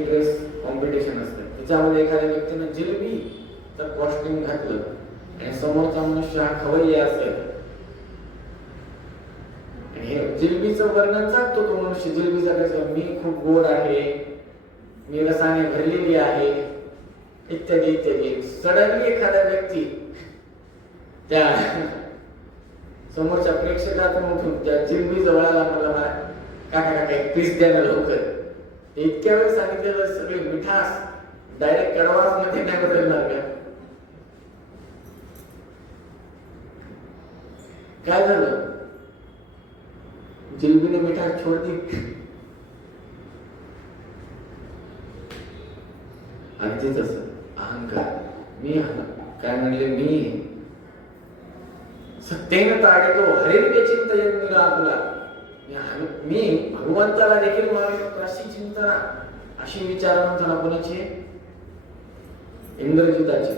ड्रेस कॉम्पिटिशन असते. त्याच्यामध्ये एखाद्या व्यक्तीने जिलेबी तर कॉस्ट्युम घातलं आणि समोरचा मनुष्य हा खवय्या असेल आणि हे जिलेबीचं वर्णन सांगतो तो मनुष्य. जिलेबीचा कसं, मी खूप गोड आहे, मी रसाने भरलेली आहे, इत्यादी इत्यादी. सडनली एखादा व्यक्ती त्या समोरच्या प्रेक्षकातून उठून त्या जिलेबी जवळ आला, मला काका काका एक पीस द्या ना लवकर. इतक्या वेळ सांगितलेलं सगळे मिठास डायरेक्ट कडवास मध्ये नाही बदलणार का? काय झालं, जिलेबीने मिठास छोड दी. अगदीच असं अहंकार. मी काय म्हणले, मी सत्तेन ताडितो हरिर्विचिन्तयन् निराकुला. मी भगवंताला देखील मारू शकतो अशी चिंतना, अशी विचारवंतना कोणाची? इंद्रजिताची.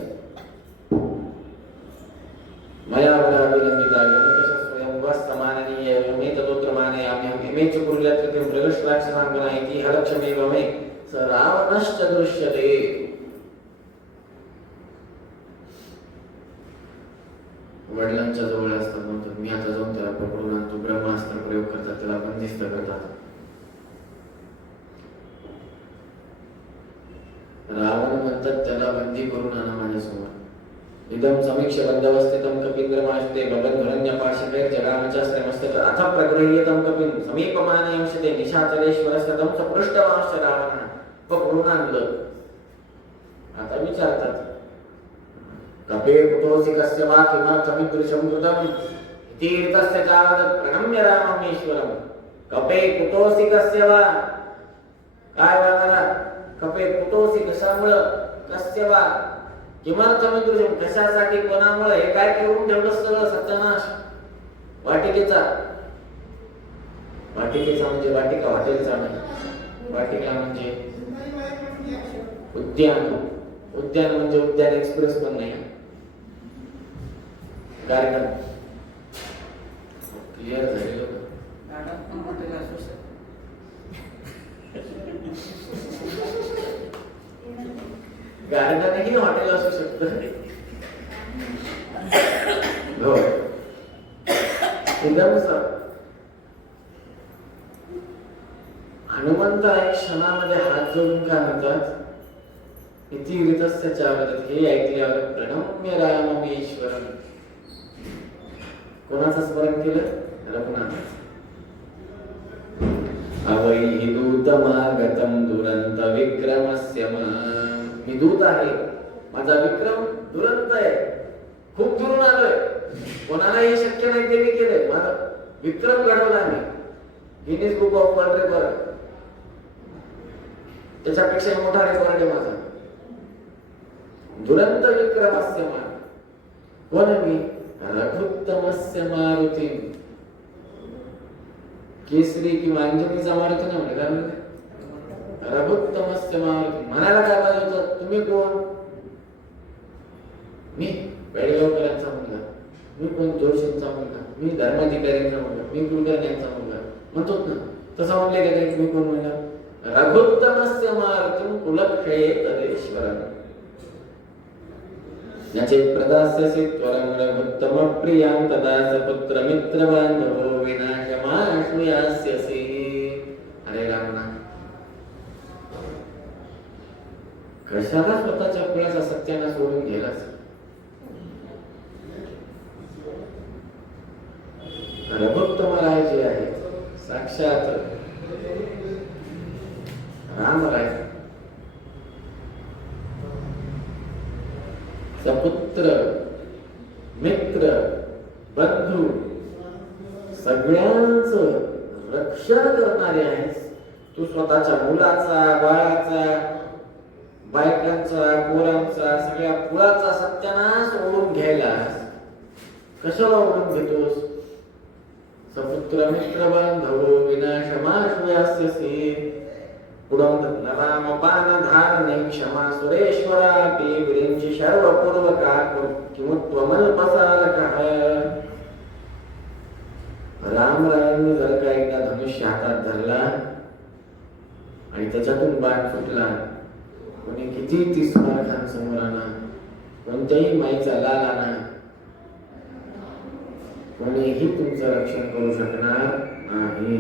मया वरा विलंबिता गणेश स्वयंवर समाननीय मे ततोत्र माने आम्ही मे चुकुर्यात ते प्रगश राक्षसांगना इति हलक्षमेव मे स रावणश्च दृश्यते. वडिलांच्या जवळ असतात म्हणतात, मी आता जाऊन त्याला पकडून आणतो. ब्रह्मास्त्र प्रयोग करतात, त्याला बंदिस्त करतात. रावण म्हणतात त्याला बंदी करून आणा माझ्यासमोर. इदम समीक्ष बंदवस्थितम कपींद्रमाश्रिते बबन्धरण्यपाशकैर जगामचास्त्रमस्तक अथ प्रगृह्यतम कपिं समीपमानयंशते निशाचलेश्वरस्तम सपृष्टवांश रावणः. पकडून आणलं. आता विचारतात, कपे कुतोऽसि कस्य वा किमर्थमिदृशं कृतम् इति तस्य तावत् प्रणम्य राममेश्वरम्. कपे कुतोऽसि कस्य वा, काय वागला, कपे कुतोऽसि कशामुळं, कस्य वा किमर्थमिदृशं कशासाठी, कोणामुळे, हे काय करून ठेवलं सगळं सत्यानाश. वाटिकेचा म्हणजे वाटिका हॉटेलचा नाही. वाटिका म्हणजे उद्यान. उद्यान म्हणजे उद्यान एक्सप्रेस पण नाही, गार्डन. क्लिअर झालेलं गार्डनही हॉटेल असू शकतं. हो, एकदम सर. हनुमंत एक क्षणामध्ये हात जोडून काय म्हणतात, इति ऋतस्य च वदति. हे ऐकल्यावर प्रणम्य राममीश्वरम्. कोणाचं स्मरण केलं? रघुनाथाचं. अवैहि दूतमागतं दुरंत विक्रमस्य मां. मी दूत आहे, माझा विक्रम दुरंत आहे, खूप दुरून आलोय, कोणालाही शक्य नाही ते मी केलंय. माझा विक्रम घडवला मी, Guinness book of world record, त्याच्यापेक्षा मोठा रेकॉर्ड आहे माझा. दुरंत विक्रमस्य मां. कोण मी? रघुत्तमस्य मारुती. केसरी किंवा अंजनीचा मारुती नाही म्हणे, कारण रघुत्तमस्य मारुती म्हणायला काय पाहिजे होतं? तुम्ही कोण? मी पेडगावकरांचा मुलगा, मी कोण जोशींचा मुलगा, मी धर्माधिकाऱ्यांचा मुलगा, मी कुलकर्ण्यांचा मुलगा म्हणतोच ना. तसं म्हणले का नाही? तुम्ही कोण म्हणला? रघुत्तमस्य मारुती कुलक्षये तदेश्वरम्. याचे प्रदास्यसि त्वरं रघुत्तम प्रियां तदा पुत्र मित्र बांधवो विनाशमाश्वयास्यसि. अरे रामना, कशाला स्वतःच्या कुळाचा सत्याना सोडून गेलास? रघुत्तम राय जे आहे साक्षात राम राय, सपुत्र मित्र बंधू सगळ्यांचं रक्षण करणारे आहेस तू. स्वतःच्या मुलाचा, बाळाचा, बायकांचा, पोरांचा, सगळ्या कुळाचा सत्यानाश ओढून घ्यायलास. कशाला ओढून घेतोस? सपुत्र मित्र बांधवो विनाशमाश्वयास्यसि. पुढं रामपान धारणे क्षमा सुरेश्वरापि विरिंची सर्वपूर्वका किमुत्वमल्पसालकः. रामरायांनी जर का एकदा धनुष्य हातात धरला आणि त्याच्यातून बाण सुटला, कोणी किती तिस्मार खान समोर आणा, कोणत्याही माईचा लाल आणा, कोणीही तुमचं रक्षण करू शकणार नाही.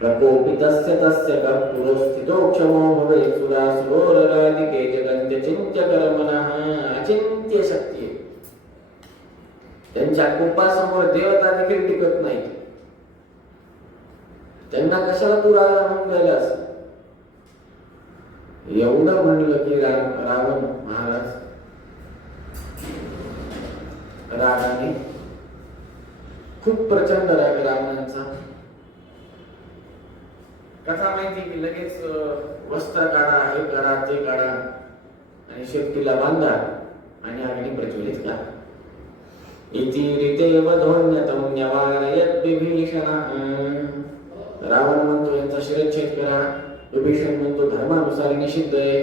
प्रकोपितस्य तस्य कर्पुरोस्थितो क्षमो भवेत् सुरासुरोरराधिके जगन्त्य चिन्त्यकर्मणः. अचिंत्य शक्ती आहे त्यांच्या कोपासमोर, देवता देखील टिकत नाही. त्यांना कशाला तू राजा म्हणून गेलास? एवढं म्हणलं की रावण महाराज रागाने, खूप प्रचंड राग रावणाचा. कथा माहिती की लगेच वस्त्र काढा, हे काढा, ते काढा आणि शेपटीला बांधा आणि अग्नी प्रज्वलित करा. इति रीते वधोन्यतम न्यवारयत विभीषणः. रावण म्हणतो यांचा शिरच्छेद करा, विभीषण म्हणतो धर्मानुसार निषिद्ध आहे,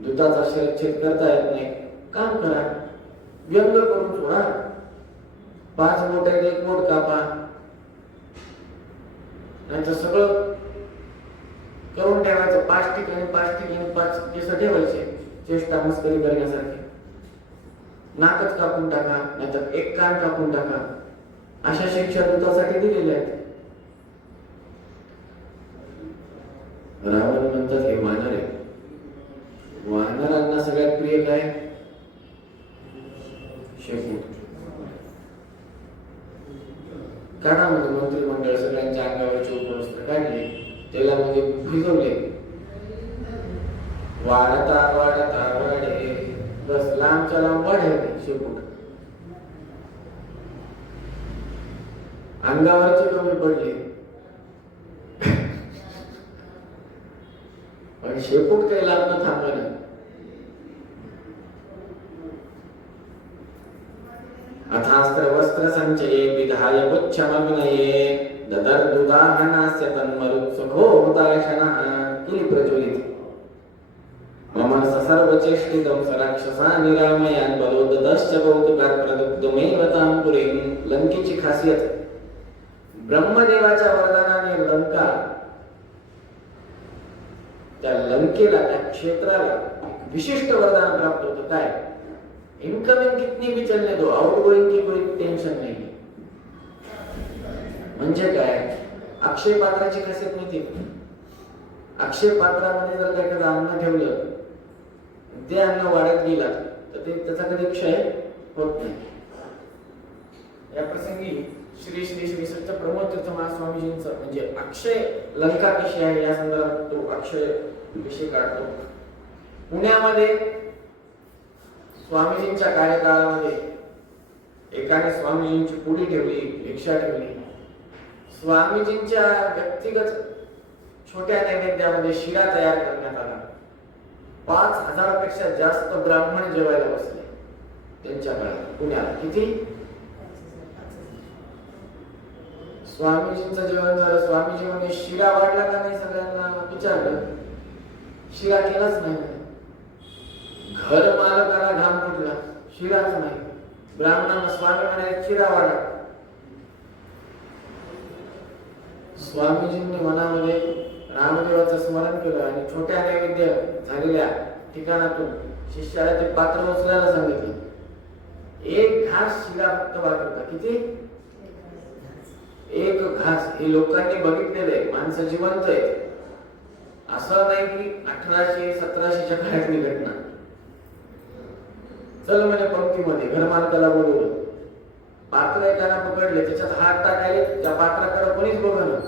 दूताचा शिरच्छेद करता येत नाही, काम करा, व्यंग करून सोडा, 5 मोठ्याने 1 मोठ कापा, नाहीतर सगळं करून ठेवायचं. 5 ठिकाणी 5 केस ठेवायचे चेष्टा मस्करी करण्यासारखे. नाकच कापून टाका, नाहीतर 1 कान कापून टाका. अशा शिक्षा दूतासाठी दिलेल्या आहेत. रावण म्हणतात हे वानर आहे. वानरांना सगळ्यात प्रिय काय? शेपूट. काढा म्हणजे मंत्रिमंडळ सगळ्यांच्या अंगावरचे उपवस्त्र काढले, तेलामध्ये भिजवले, वाढता वाढता वाढे, बस लांबच्या लांब वाढे शेपूट. अंगावरचे कमी पडले पण शेपूट काही लांब थांबलं. अथास्त्र वस्त्र संचये विधाय पुच्छमग्नये ददर्दुदाहनास्य तन्मरुत्सुखो हुताशनः. किली प्रज्वलित मम सर्वचेष्टितं सराक्षसा निरामयान् बलोददश्च कौतुकात् प्रदुग्धमेव तां पुरीं. लंकेची खासियत, ब्रह्मदेवाच्या वरदानाने लंका, त्या लंकेला, त्या क्षेत्राला विशिष्ट वरदान प्राप्त होतं. काय? इनकमिंग कितनी भी चलने दो, आउटगोइंग की कोई टेन्शन नाही. म्हणजे काय? अक्षय पात्राची खासियत माहिती? अक्षय पात्रामध्ये जर काय एखादं अन्न ठेवलं, ते अन्न वाढत गेला तर त्याचा कधी क्षय होत नाही. या प्रसंगी श्री श्री श्री सत्य प्रमोद तीर्थ महास्वामीजींचं म्हणजे अक्षय लंका कशी आहे या संदर्भात तो अक्षय विषय काढतो. पुण्यामध्ये स्वामीजींच्या कार्यकाळामध्ये एकाने स्वामीजींची पुडी ठेवली, भिक्षा ठेवली. स्वामीजींच्या व्यक्तिगत छोट्या नैवेद्यामध्ये शिरा तयार करण्यात आला. 5,000 पेक्षा जास्त ब्राह्मण जेवायला बसले त्यांच्या काळात पुण्यात. किती? स्वामीजींचं जेवण झालं. स्वामीजी म्हणे शिरा वाढला का नाही? सगळ्यांना विचारलं. शिरा केलाच नाही. घर मालकाला घाम फुटला, शिराच नाही. ब्राह्मणांना स्वामी म्हणाले शिरा वाढा. स्वामीजींनी मनामध्ये रामदेवाचं स्मरण केलं आणि छोट्या नैवेद्य झालेल्या ठिकाणातून शिष्याला ते पात्र उचलायला सांगितलं. एक घास शिरा फक्त बाकी होता. किती? एक घास. हे लोकांनी बघितलेलं आहे. माणसं जिवंत आहेत. असं नाही की 1800-1700च्या काळातली घटना. चल म्हणे पंक्तीमध्ये घरमालकाला बोलवलं. पात्र एकाला पकडले, त्याच्यात हात टाकायले. त्या पात्राकडे कोणीच बघणं.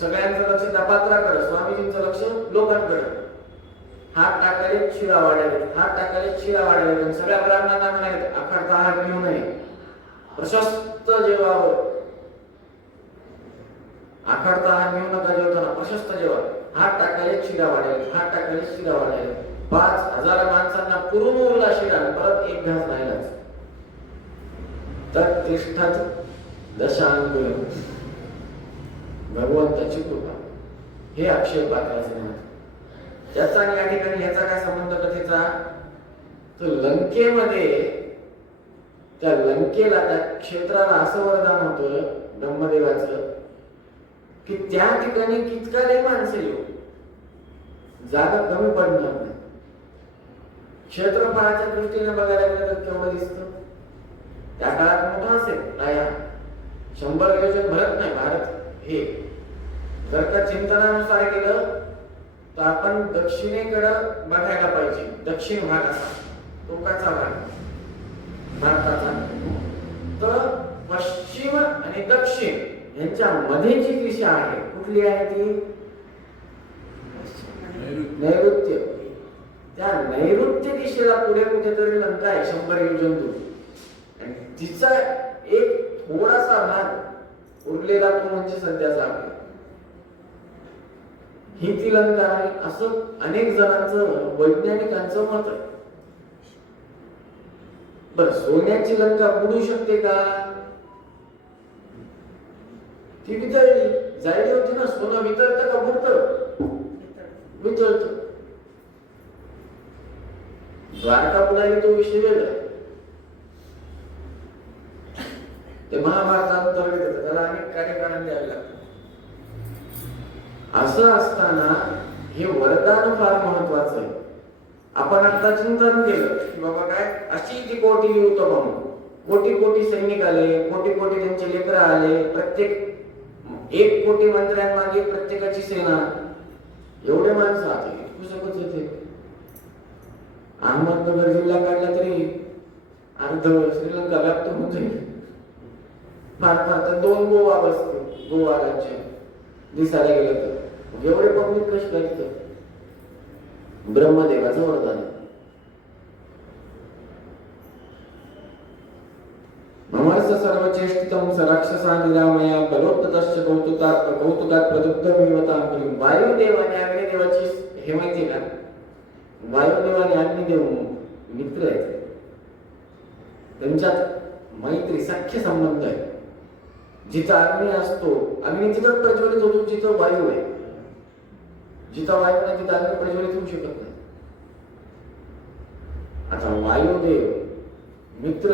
सगळ्यांचं लक्ष त्या पात्राकडे, स्वामीजींचं लक्ष लोकांकडे. हात टाकायले, शिरा वाढायले, हात टाकायले, शिरा वाढायले. सगळ्या ब्राह्मणांना म्हणाले आखाडता हात घेऊ नये, प्रशस्त जेवावं. आखाडता हात घेऊ नका जेवताना, प्रशस्त जेवा. हात टाकायले, शिरा वाढायले, हात टाकायले, शिरा वाढायले. 5,000 माणसांना पुरून उरला शिरा. परत एक घास राहिलाच. तर तिष्ठात दशांगुल भगवंताची कृपा. हे अक्षय पात्राचे नाव. त्याचा आणि या ठिकाणी ह्याचा काय संबंध कथेचा? तर लंकेमध्ये त्या लंकेला, त्या क्षेत्राला असं वरदान होतं ब्रह्मदेवाचं की त्या ठिकाणी कितकाले माणसे येऊ, जागा कमी पडणार नाही. क्षेत्रफळाच्या दृष्टीने बघायला गेलं तर केवढं दिसतं. त्या काळात मोठा असेल प्राय 100 योजन भरत नाही भारत. हे जर का चिंतनानुसार गेलं तर आपण दक्षिणेकडं बघायला पाहिजे. दक्षिण भाग असा टोकाचा भाग भारताचा. तर पश्चिम आणि दक्षिण यांच्या मध्ये जी दिशा आहे कुठली आहे ती? नैऋत्य. त्या नैऋत्य दिशेला पुढे कुठेतरी लंका आहे 100 योजन दूर. आणि तिचा एक थोडासा भाग उरलेला तो म्हणजे सध्याचा आपला. ही ती लंका आहे असं अनेक जणांचं, वैज्ञानिकांचं मत आहे. बर, सोन्याची लंका बुडू शकते का? ती वितळली, जायली होती ना. सोनं वितळतं का बुडतं? वितळतं. द्वारका बुडाली तो विषय वेगळा. ते महाभारतांतर्गत येतं. त्याला अनेक कार्यकारण द्यावे लागतात. असं असताना हे वरदान फार महत्वाचं आहे. आपण आता चिंतन केलं की बाबा काय अशी ती कोटी उत्तम, कोटी कोटी सैनिक आले, कोटी कोटी त्यांचे लेकर आले, प्रत्येक 1 कोटी मंत्र्यांमागे प्रत्येकाची सेना. एवढे माणसं आले शकत होते. अहमदनगर जिल्हा काढला तरी अर्ध श्रीलंका व्याप्त होऊन जाईल. फार फार तर 2 गोवा बसते. गोवा राज्य दिसायला गेलं तर एवढे पब्लिक कशी करते? ब्रह्मदेवाचं वरदान. ममर्ष सर्वचेष्टितं सराक्षसानिरामया बलोत्ततश्च कौतुकात् प्रदुग्धमेवतां प्रियं. वायुदेवाने अग्निदेवाची हे माहिती का? वायुदेवाने अग्निदेव मित्र आहेत. त्यांच्यात मैत्री, सख्य संबंध आहे. जिथं अग्नी असतो, अग्नी तिथं प्रज्वलित होतो जिथं वायू आहे. जिथं वायू नाही तिथं अग्नी प्रज्वलित होऊ शकत नाही. आता वायुदेव मित्र,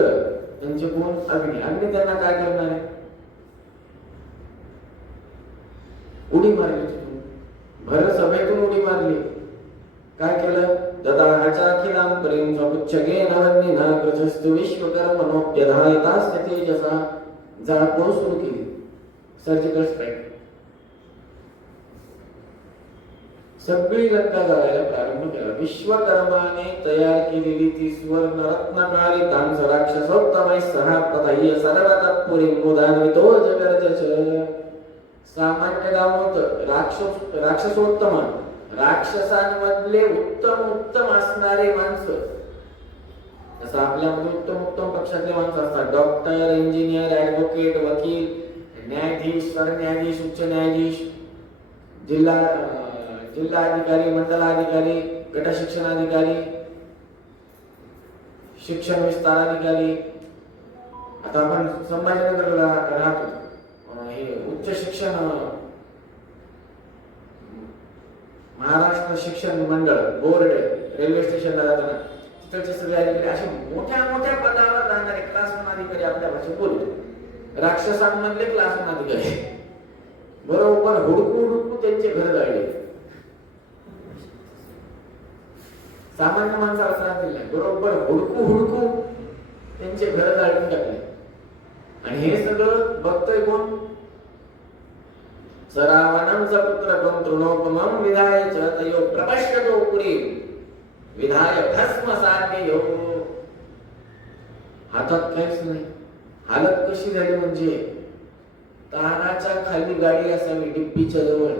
त्यांचे कोण? अग्नी. अग्नी त्यांना काय करणार आहे? उडी मारली तिथून, भर सभेतून उडी मारली. काय केलं? ददाहाचा अखिलां प्रेम स्वपुच्छगेन वह्निना ग्रजस्तु विश्वकर्मणोऽप्यधायतास्य तेजसा. जाळपोळ सुरू केली, सर्जिकल स्ट्राईक. सगळी लंका जळायला प्रारंभ केला. विश्वकर्माने तयार केलेली ती सुवर्ण रत्नकारी तांस राक्षसोत्तमै सहा पदाय सर्व तत्पुरी मुदान्वितो जगर्जच. सामान्य नाव होतं राक्षसोत्तम, राक्षसांमधले उत्तम उत्तम असणारे माणसं. जसं आपल्यामध्ये उत्तम उत्तम पक्षातले माणसं असतात, डॉक्टर, इंजिनियर, ऍडव्होकेट, वकील, न्यायाधीश, सरन्यायाधीश, उच्च न्यायाधीश, जिल्हाधिकारी, मंडलाधिकारी, गट शिक्षणाधिकारी, शिक्षण विस्ताराधिकारी. आता आपण संभाजीनगरला राहतो, हे उच्च शिक्षण महाराष्ट्र शिक्षण मंडळ बोर्ड रेल्वे स्टेशनला जाताना तिथलचे सगळे अधिकारी असे मोठ्या मोठ्या पदावर राहणारे क्लासरूम अधिकारी आपल्या भाषेत बोलले. राक्षसांमधले क्लासरूम अधिकारी बरोबर हुडकू हुडकू त्यांचे घर जाळले. सामान्य माणसाला सांगतील नाही, बरोबर हुडकू हुडकू त्यांचे घर जाळून टाकले. आणि हे सगळं बघतोय कोण? सरावणंचा पुत्र त्वं तृणोपमं विधाय च तयो प्रपश्यतो पुरी विधाय भस्म साध्ययो. हातात काहीच नाही. हालत कशी झाली म्हणजे ताराच्या खाली गाडी असावी, डिप्पीच्या जवळ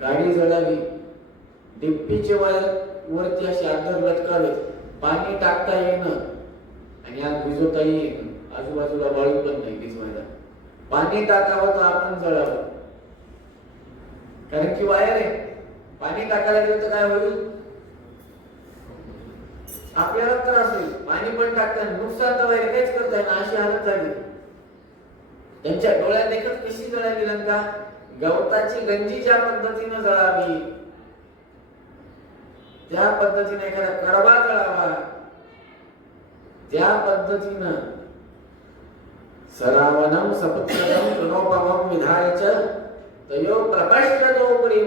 गाडी जळावी, डिप्पीचे वरती अशी आदर लटकावे, पाणी टाकता येणं आणि आग भिजवता येईन, आजूबाजूला वाळू पण नाही भिजवायला. पाणी टाकावं तर आपण जळावं, कारण की वायर आहे. पाणी टाकायला गेलं तर काय होईल? आपल्याला त्रास होईल. पाणी पण टाकताना नुकसान तर वायर काहीच करताय ना, अशी हालत झाली. त्यांच्या डोळ्यात देखत कशी जळाली लंका? गवताची गंजी ज्या पद्धतीनं जळावी त्या पद्धतीने एखादा कडबा जळावा त्या पद्धतीनं सरावणं सपुत्रं तृणोपमं विधाय च तयो प्रपश्यतो पुरीं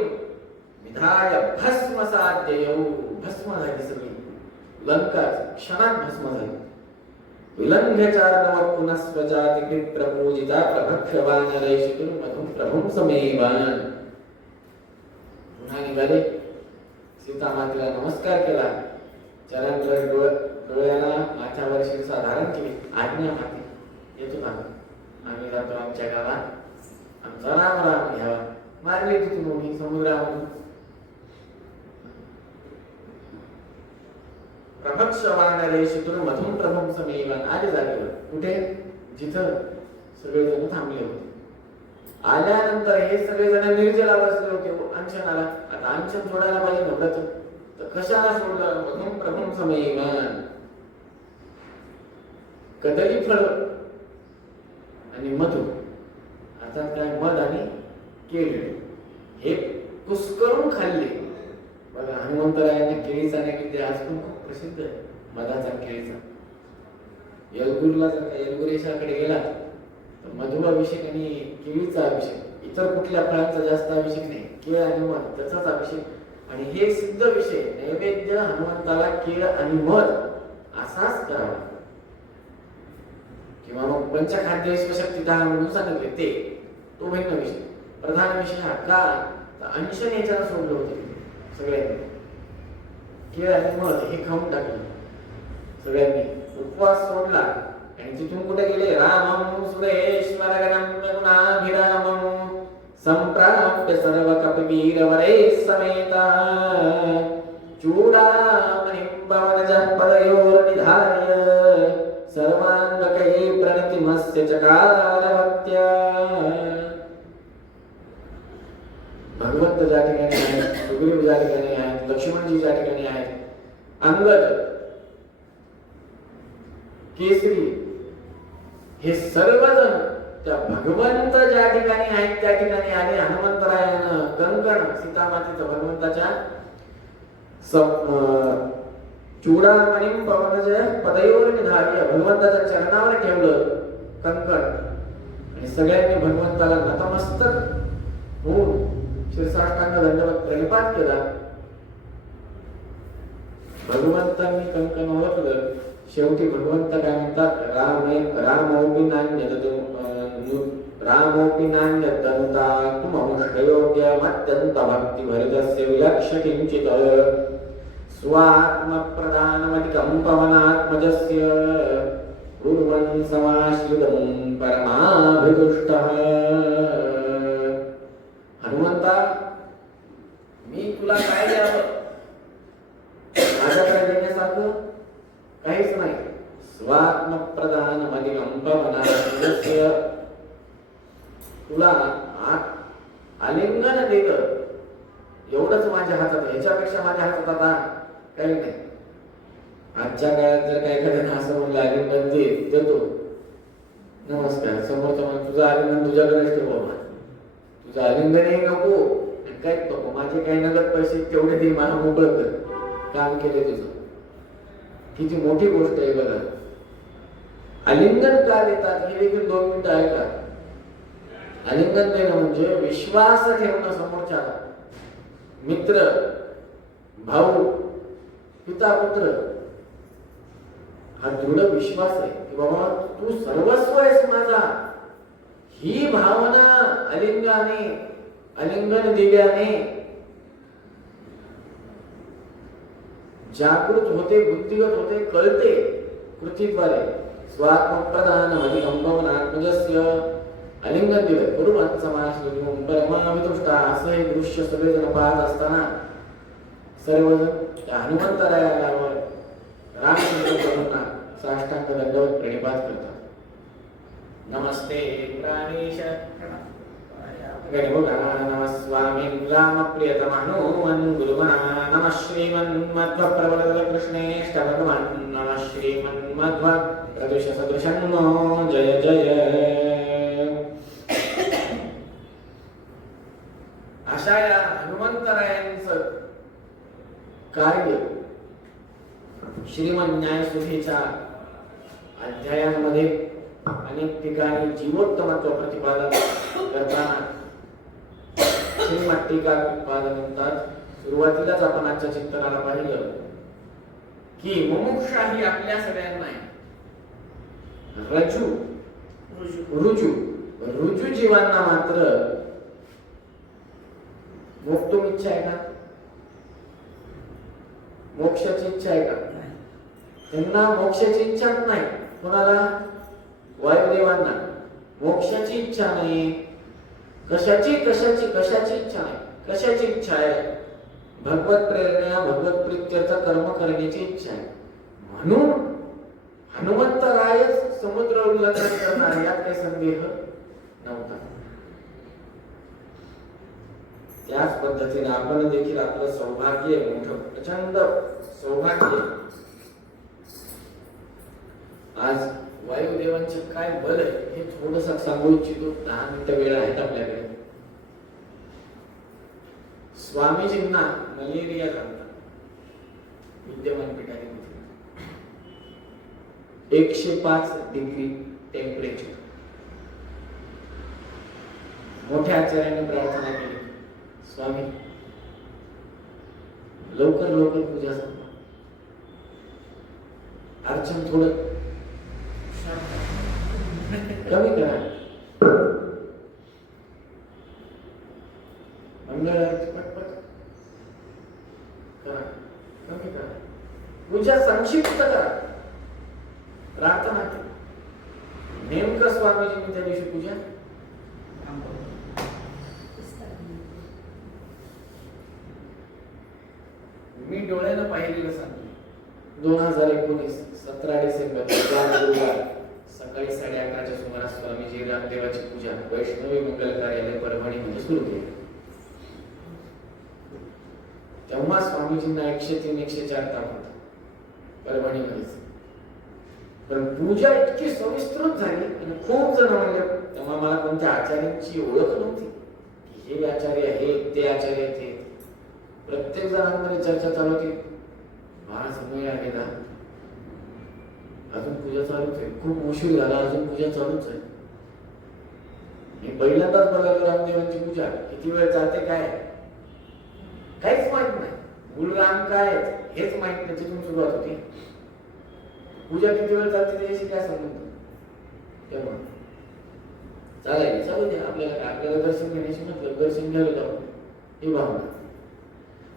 विधाय भस्म साध्ययो. भस्म झाली सगळी लंका, क्षणात भस्म झाली. विलंघ्यचार्णव पुनस्वजाति प्रपूजिता प्रभक्षवानरैषितुं मधुं प्रभुं समेवान. पुन्हा निघाले, सीतामातेला नमस्कार केला, चरण डोळ्याला माथ्यावर शिरसा धारण केली. आज्ञा माते, येतो आम्ही जातो आमच्या गावात, आमचा राम राम घ्यावा. मारली तिथून उडी समुद्रामधून. प्रभक्षवानरैषितुं मधुं प्रभुं समेवान. आले जागेवर, कुठे? जिथं सगळेजण थांबले होते. आल्यानंतर हे सगळेजण निर्जला बसले होते अंशनाला. आता अंशन सोडायला पाहिजे नव्हतं तर कशाला सोडलं? मधुं प्रभुं समेवान. कदली फळ आणि मधु, आता काय मध आणि केळी हे कुस्करून खाल्ले. बघा, हनुमंतरायांना केळीचा नैवेद्य आज पण खूप प्रसिद्ध आहे, मधाचा केळीचा. येलगुरला जर का येलगुरेशाकडे गेला तर मधु अभिषेक आणि केळीचा अभिषेक, इतर कुठल्या फळांचा जास्त अभिषेक नाही, केळ आणि मध त्याचाच अभिषेक. आणि हे सिद्ध विषय, नैवेद्य हनुमंताला केळ आणि मध असाच करावा. किंवा मग पंचखाद्य स्वशक्तिदान म्हणून सांगितले ते, तो भिन्न विषय. प्रधान विषय हा का अंशन याच्याला सोडलं होते सगळ्यांनी. केळ आणि मध हे खाऊन टाकलं सगळ्यांनी, उपवास सोडला आणि तिथून कुठे गेले? रामं सुरेश्वर गणं गुणाभिरामं संप्राप्य सर्व कपिवीरवरे समेता चूडामणिं पवनजः पदयोर्निधाय सर्वांगकैः प्रणतिमस्य चकार भक्त्या. भगवंत ज्या ठिकाणी आहेत, सुग्रीव ज्या ठिकाणी आहेत, लक्ष्मणजी ज्या ठिकाणी आहेत, अंगद, केसरी, हे सर्वजण त्या भगवंत ज्या ठिकाणी आहेत त्या ठिकाणी आले. हनुमंतरायानं कंकण सीतामातेचं भगवंताच्या चूडामणिं पवनजः पदयोर निधाय, भगवंताच्या चरणावर ठेवलं कंकण आणि सगळ्यांनी भगवंताला नतमस्तक होऊन शिरसाष्टांग दंडवत प्रणिपात केला. भगवंतांनी कंकण ओळखलं. शेवटी भगवंत काय म्हणतात? रामोपी नान्यत रामोऽपि नान्यतनुता तुममुष्टयोग्यमत्यन्त भक्तिभरितस्य विलक्ष्य किञ्चित् स्वात्मप्रदानमधिकम्पवनात्मजस्य कुर्वन् समाश्रितं परमाभितुष्टः. हनुमंता, मी तुला काय द्यावं? माझ्याकडे देण्यासारखं काहीच नाही. स्वात्मप्रदानमधिकम्पवनात्मजस्य, तुला आलिंगन देतं एवढंच माझ्या हातात. ह्याच्यापेक्षा माझ्या हातात आता काही नाही. आजच्या काळात जर काय एखाद्यानं असं म्हणलं आलिंगन देतो, नमस्कार, समोरचा म्हणून तुझं आलिंगन तुझ्याकडेच ठेव बाबा, तुझं आलिंगनही नको काहीच नको, माझे काही नगद पैसे तेवढे दे, मला मोकळं कर, काम केले तुझं. किती मोठी गोष्ट आहे बघा. आलिंगन का देतात हे देखील 2 मिनिटं ऐका. आलिंगन देणं म्हणजे विश्वास ठेवणं समोरच्याला. मित्र, भाऊ, पिता, पुत्र, हा दृढ विश्वास आहे की बाबा तू सर्वस्व आहेस माझा. ही भावना आलिंगन दिल्याने जागृत होते, बुद्धिगत होते, कळते कृतीद्वारे. स्वात्मप्रदानमधिकम्पवनात्मजस्य, आलिंगन दिलं कुर्वन् समाश्रितं परमाभितुष्टः. असं हे दृश्य सगळेजण पाहत असताना सर्वजण त्या हनुमंतरायावर रामचंद्र प्रभूंना साष्टांग दंडवत प्रणिपात करतात. नमस्ते प्राणेश नमः स्वामी रामप्रियतम हनुमन् गुरुगणा नमः श्रीमन्मध्वप्रवर्तत कृष्णेष्ट भगवान् नमः श्रीमन्मध्व प्रदुष सदृशन्नो जय जय. अशा या हनुमंतरायांचं कार्य श्रीमन न्यायसुधीच्या अध्यायांमध्ये अनेक ठिकाणी जीवोत्तमत्व प्रतिपादन करताना श्रीमद टीकाकृत्पाद म्हणतात. सुरुवातीलाच आपण आजच्या चिंतनाला पाहिलं की मुमुक्षा ही आपल्या सगळ्यांना आहे. रुजू जीवांना मात्र मोक्षम इच्छा आहे का? मोक्षाची इच्छा आहे का? त्यांना मोक्षाची इच्छा नाही. कोणाला? वायुदेवांना मोक्षाची इच्छा नाही. कशाची इच्छा नाही. कशाची इच्छा आहे? भगवत प्रेरणा, भगवत प्रीत्यर्थ कर्म करण्याची इच्छा आहे. म्हणून हनुमंतरायच समुद्र उल्लंघन करणार, यात काही संदेह नव्हता. त्याच पद्धतीने आपण देखील आपलं सौभाग्य, मोठं प्रचंड सौभाग्य, आज वायुदेवांचे काय बल आहे हे थोडस सांगू इच्छितो. 10 मिनिटं वेळ आहेत आपल्याकडे. स्वामीजींना मलेरिया झाला विद्यमान पीठामध्ये. 105 डिग्री टेम्परेचर. मोठ्या आचार्याने प्रार्थना केली, स्वामी लवकर पूजा संपवा, अर्चन थोडं कमी करा, मंगळारती पटपट करा, कमी करा, पूजा संक्षिप्त करा, प्रार्थना केली. नेमकं स्वामीजींनी त्या दिवशी पूजा मी डोळ्यानं पाहिलेलं सांगतो. 2019 17 डिसेंबर गुरुवार सकाळी 11:30च्या सुमारास स्वामीजी रामदेवाची पूजा वैष्णवी मंगल कार्यालय परभणीमध्ये सुरू केली. तेव्हा स्वामीजींना 103-104 ताप होता परभणीमध्येच. पण पूजा इतकी सविस्तृत झाली आणि खूप जण म्हणले. तेव्हा मला कोणत्या आचार्यांची ओळख नव्हती. हे आचार्य आहेत, ते आचार्य आहेत. प्रत्येक जणांमध्ये चर्चा चालू होती. महाराज समय आलेला, अजून पूजा चालूच आहे, खूप उशीर झाला, अजून पूजा चालूच आहे. मी पहिल्यांदाच बघायला रामदेवांची पूजा किती वेळ चालते काय काहीच माहित नाही. मूळ राम काय हेच माहित नाही. तिथून सुरुवात होती. पूजा किती वेळ चालते त्याच्याशी काय संबंध? तेव्हा चालेल, चालू दे, आपल्याला काय, आपल्याला दर्शन घेण्याची मतलब दर्शन घ्यायला जाऊ, ही भावना.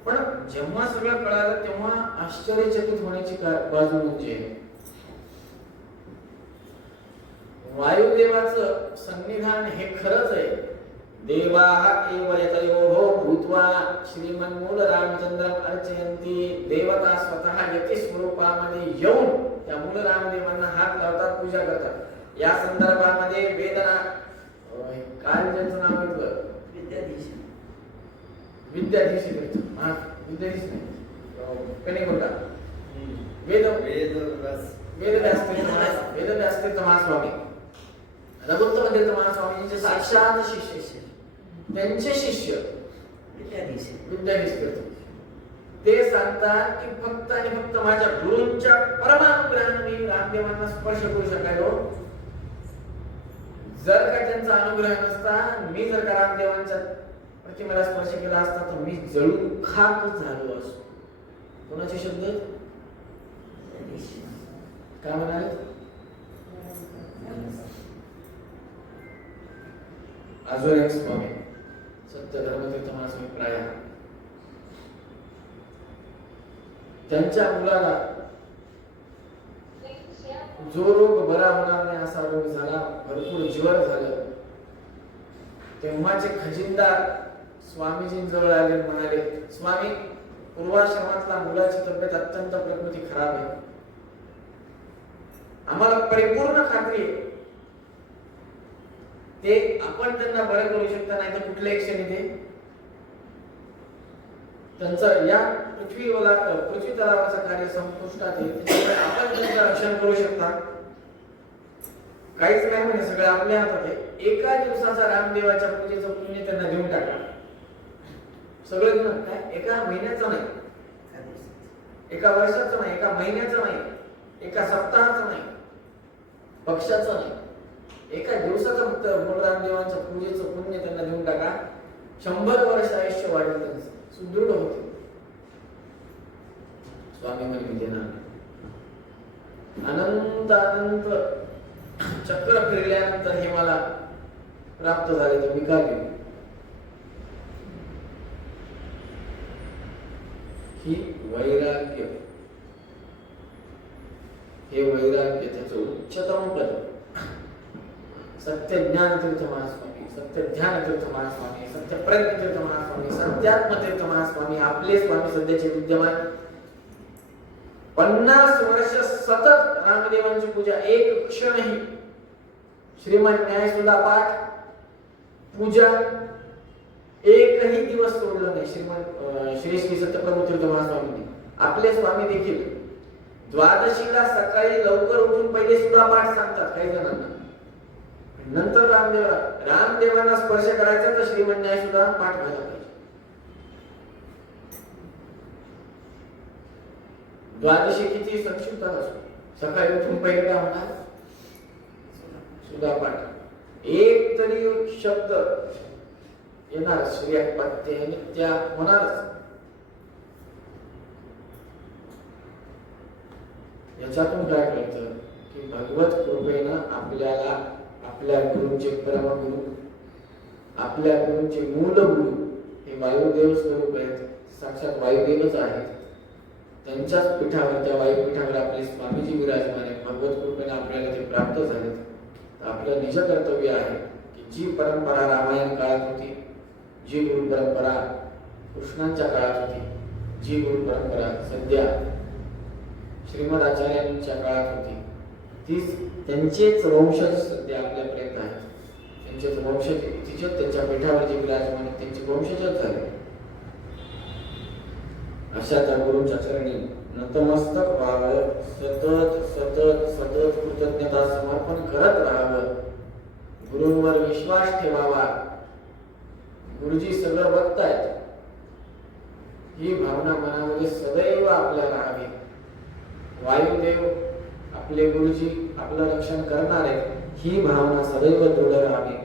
पण जेव्हा सगळं कळालं तेव्हा आश्चर्यचकित होण्याची बाजू म्हणजे वायुदेवाचं सन्निधान हे खरंच आहे. देवाः एव यतयोः भूत्वा श्रीमन्मूल रामचंद्र अर्चयन्ती. देवता स्वतः यती स्वरूपामध्ये येऊन त्या मूल रामदेवांना हात लावतात, पूजा करतात. या संदर्भामध्ये वेदना काय त्यांचं नाव घेतलं, विद्याधीश विद्याधीश नाही, कणेकोटा वेदव्यास महास्वामी, रघुत्तमतीर्थ महास्वामींचे साक्षात शिष्य, त्यांचे शिष्य विद्याधीश ते सांगतात की फक्त आणि फक्त माझ्या गुरूंच्या परमानुग्रहाने मी रामदेवांना स्पर्श करू शकायलो. जर का त्यांचा अनुग्रह नसता, मी जर का रामदेवांच्या प्रतिमेला स्पर्श केला असता तर मी जळून खाक झालो असतो. कोणाचे शब्द काय म्हणाले, अजून एक स्वामी सत्य धर्मतीर्थ महास्वामी प्राय, त्यांच्या मुलाला जो रोग बरा होणार नाही असा रोग झाला, भरपूर ज्वर झालं. तेव्हाचे खजिनदार स्वामीजींजवळ आले, म्हणाले, स्वामी, पूर्वाश्रमातल्या मुलाची तब्येत अत्यंत प्रकृती खराब आहे, आम्हाला परिपूर्ण खात्री आहे ते आपण त्यांना बरे करू शकता, नाही तर कुठल्याही क्षणी ते त्यांचं या पृथ्वी तलावाचं कार्य संपुष्टात आहे, त्याच्यामुळे आपण त्यांचं रक्षण करू शकता. काहीच नाही म्हणे, सगळं आपल्या हातात आहे. एका दिवसाचा रामदेवाच्या पूजेचं पुण्य त्यांना देऊन टाका. सगळं देऊन काय, एका महिन्याचं नाही, एका वर्षाचं नाही, एका महिन्याचं नाही, एका सप्ताहाचं नाही, पक्षाचं नाही, एका दिवसाचं फक्त रामदेवांच्या पूजेचं पुण्य त्यांना देऊन टाका. 100 वर्ष आयुष्य वाढेल त्यांचं, सुदृढ होते. स्वामी म्हणे देणार. अनंत अनंत चक्र फिरल्यानंतर हे मला प्राप्त झाले, तर मी का घेऊ. ही वैराग्य, हे वैराग्य त्याचं उच्चतम पद. सत्य ज्ञान तीर्थ महास्वामी, सत्य ध्यान तीर्थ महास्वामी, सत्य प्रज्ञ तीर्थ महास्वामी, सत्यात्म तीर्थ महास्वामी, आपले स्वामी सध्याचे विद्यमान 50 वर्ष सतत रामदेवांची पूजा, एक क्षणही श्रीमद न्याय सुधा पाठ पूजा एकही दिवस सोडलं नाही. श्री श्री सत्यप्रभू तीर्थ महास्वामींनी. आपले स्वामी देखील द्वादशीला सकाळी लवकर उठून पहिले सुधा पाठ सांगतात काही जणांना, नंतर रामदेवांना स्पर्श करायचा तर श्रीमद न्याय सुद्धा पाठ व्हायला पाहिजे. द्वादशी किती संक्षिप्त असो, सकाळी उठून पहिले काय होणार, सुधा पाठ. एक तरी शब्द येणार, श्रेयपत्य नित्या होणारच. याच्यातून काय कळतं की भगवत कृपेनं आपल्याला आपल्या गुरूंचे परमगुरु, आपल्या गुरूंचे मूल गुरु हे वायुदेव स्वरूप आहेत, साक्षात वायुदेवच आहेत. त्यांच्याच पीठावर, त्या वायुपीठावर आपले स्वामीजी विराजमान आहेत. भगवत कृपेनं आपल्याला ते प्राप्त झाले. आपलं निज कर्तव्य आहे की जी परंपरा रामायण काळात होती, जी गुरु परंपरा कृष्णांच्या काळात होती, जी गुरु परंपरा सध्या श्रीमद आचार्यांच्या काळात होती, तीच त्यांचेच वंशज सध्या आपल्यापर्यंत आहेत. त्यांचेच वंशज, तिच्याच त्यांच्या पीठावर जे विराजमान आहेत त्यांचे वंशजच झाले. अशा त्या गुरूंच्या चरणी नतमस्तक व्हावं, सतत सतत सतत कृतज्ञता समर्पण करत राहावं, गुरूंवर विश्वास ठेवावा. गुरुजी सगळं बघतायत ही भावना मनामध्ये सदैव आपल्या राहावी. वायुदेव आपले गुरुजी आपलं रक्षण करणार आहेत ही भावना सदैव दृढ राहावी.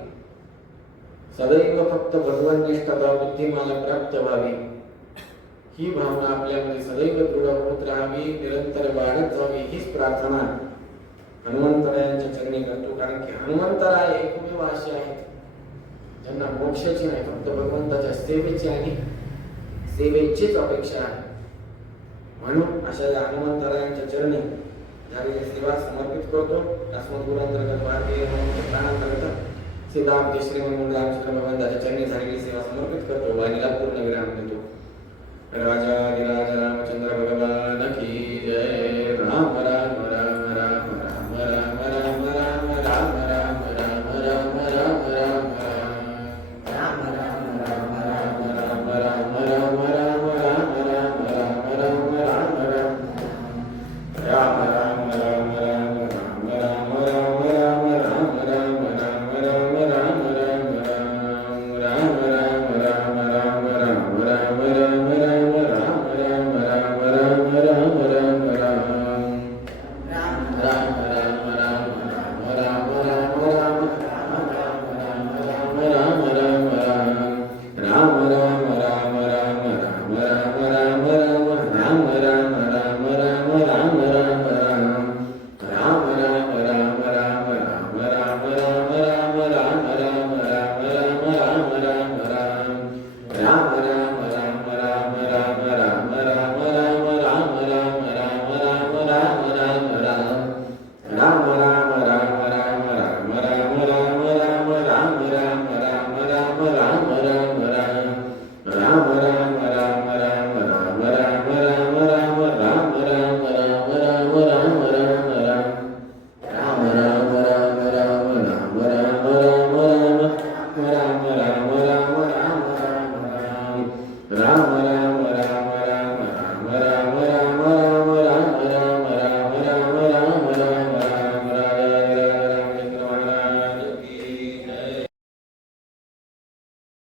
सदैव फक्त भगवन्निष्ठता बुद्धी मला प्राप्त व्हावी ही भावना आपल्यामध्ये सदैव दृढ होत राहावी, निरंतर वाढत जावी हीच प्रार्थना हनुमंतरायांच्या चरणी करतो, कारण की हनुमंतराय एकमेव असे आहेत ज्यांना मोक्षाची नाही, फक्त भगवंताच्या सेवेची आणि सेवेचीच अपेक्षा आहे. म्हणून अशा या हनुमंतरायांच्या चरणी झालेली सेवा समर्पित करतो. अस्मद्गुरूंतर्गत भारतीय प्राणांतर्गत सिद्धार्थ श्रीमंत रामचंद्र भगवंताच्या चरणी झालेली सेवा समर्पित करतो. वाणीला पूर्ण विराम देतो. राजा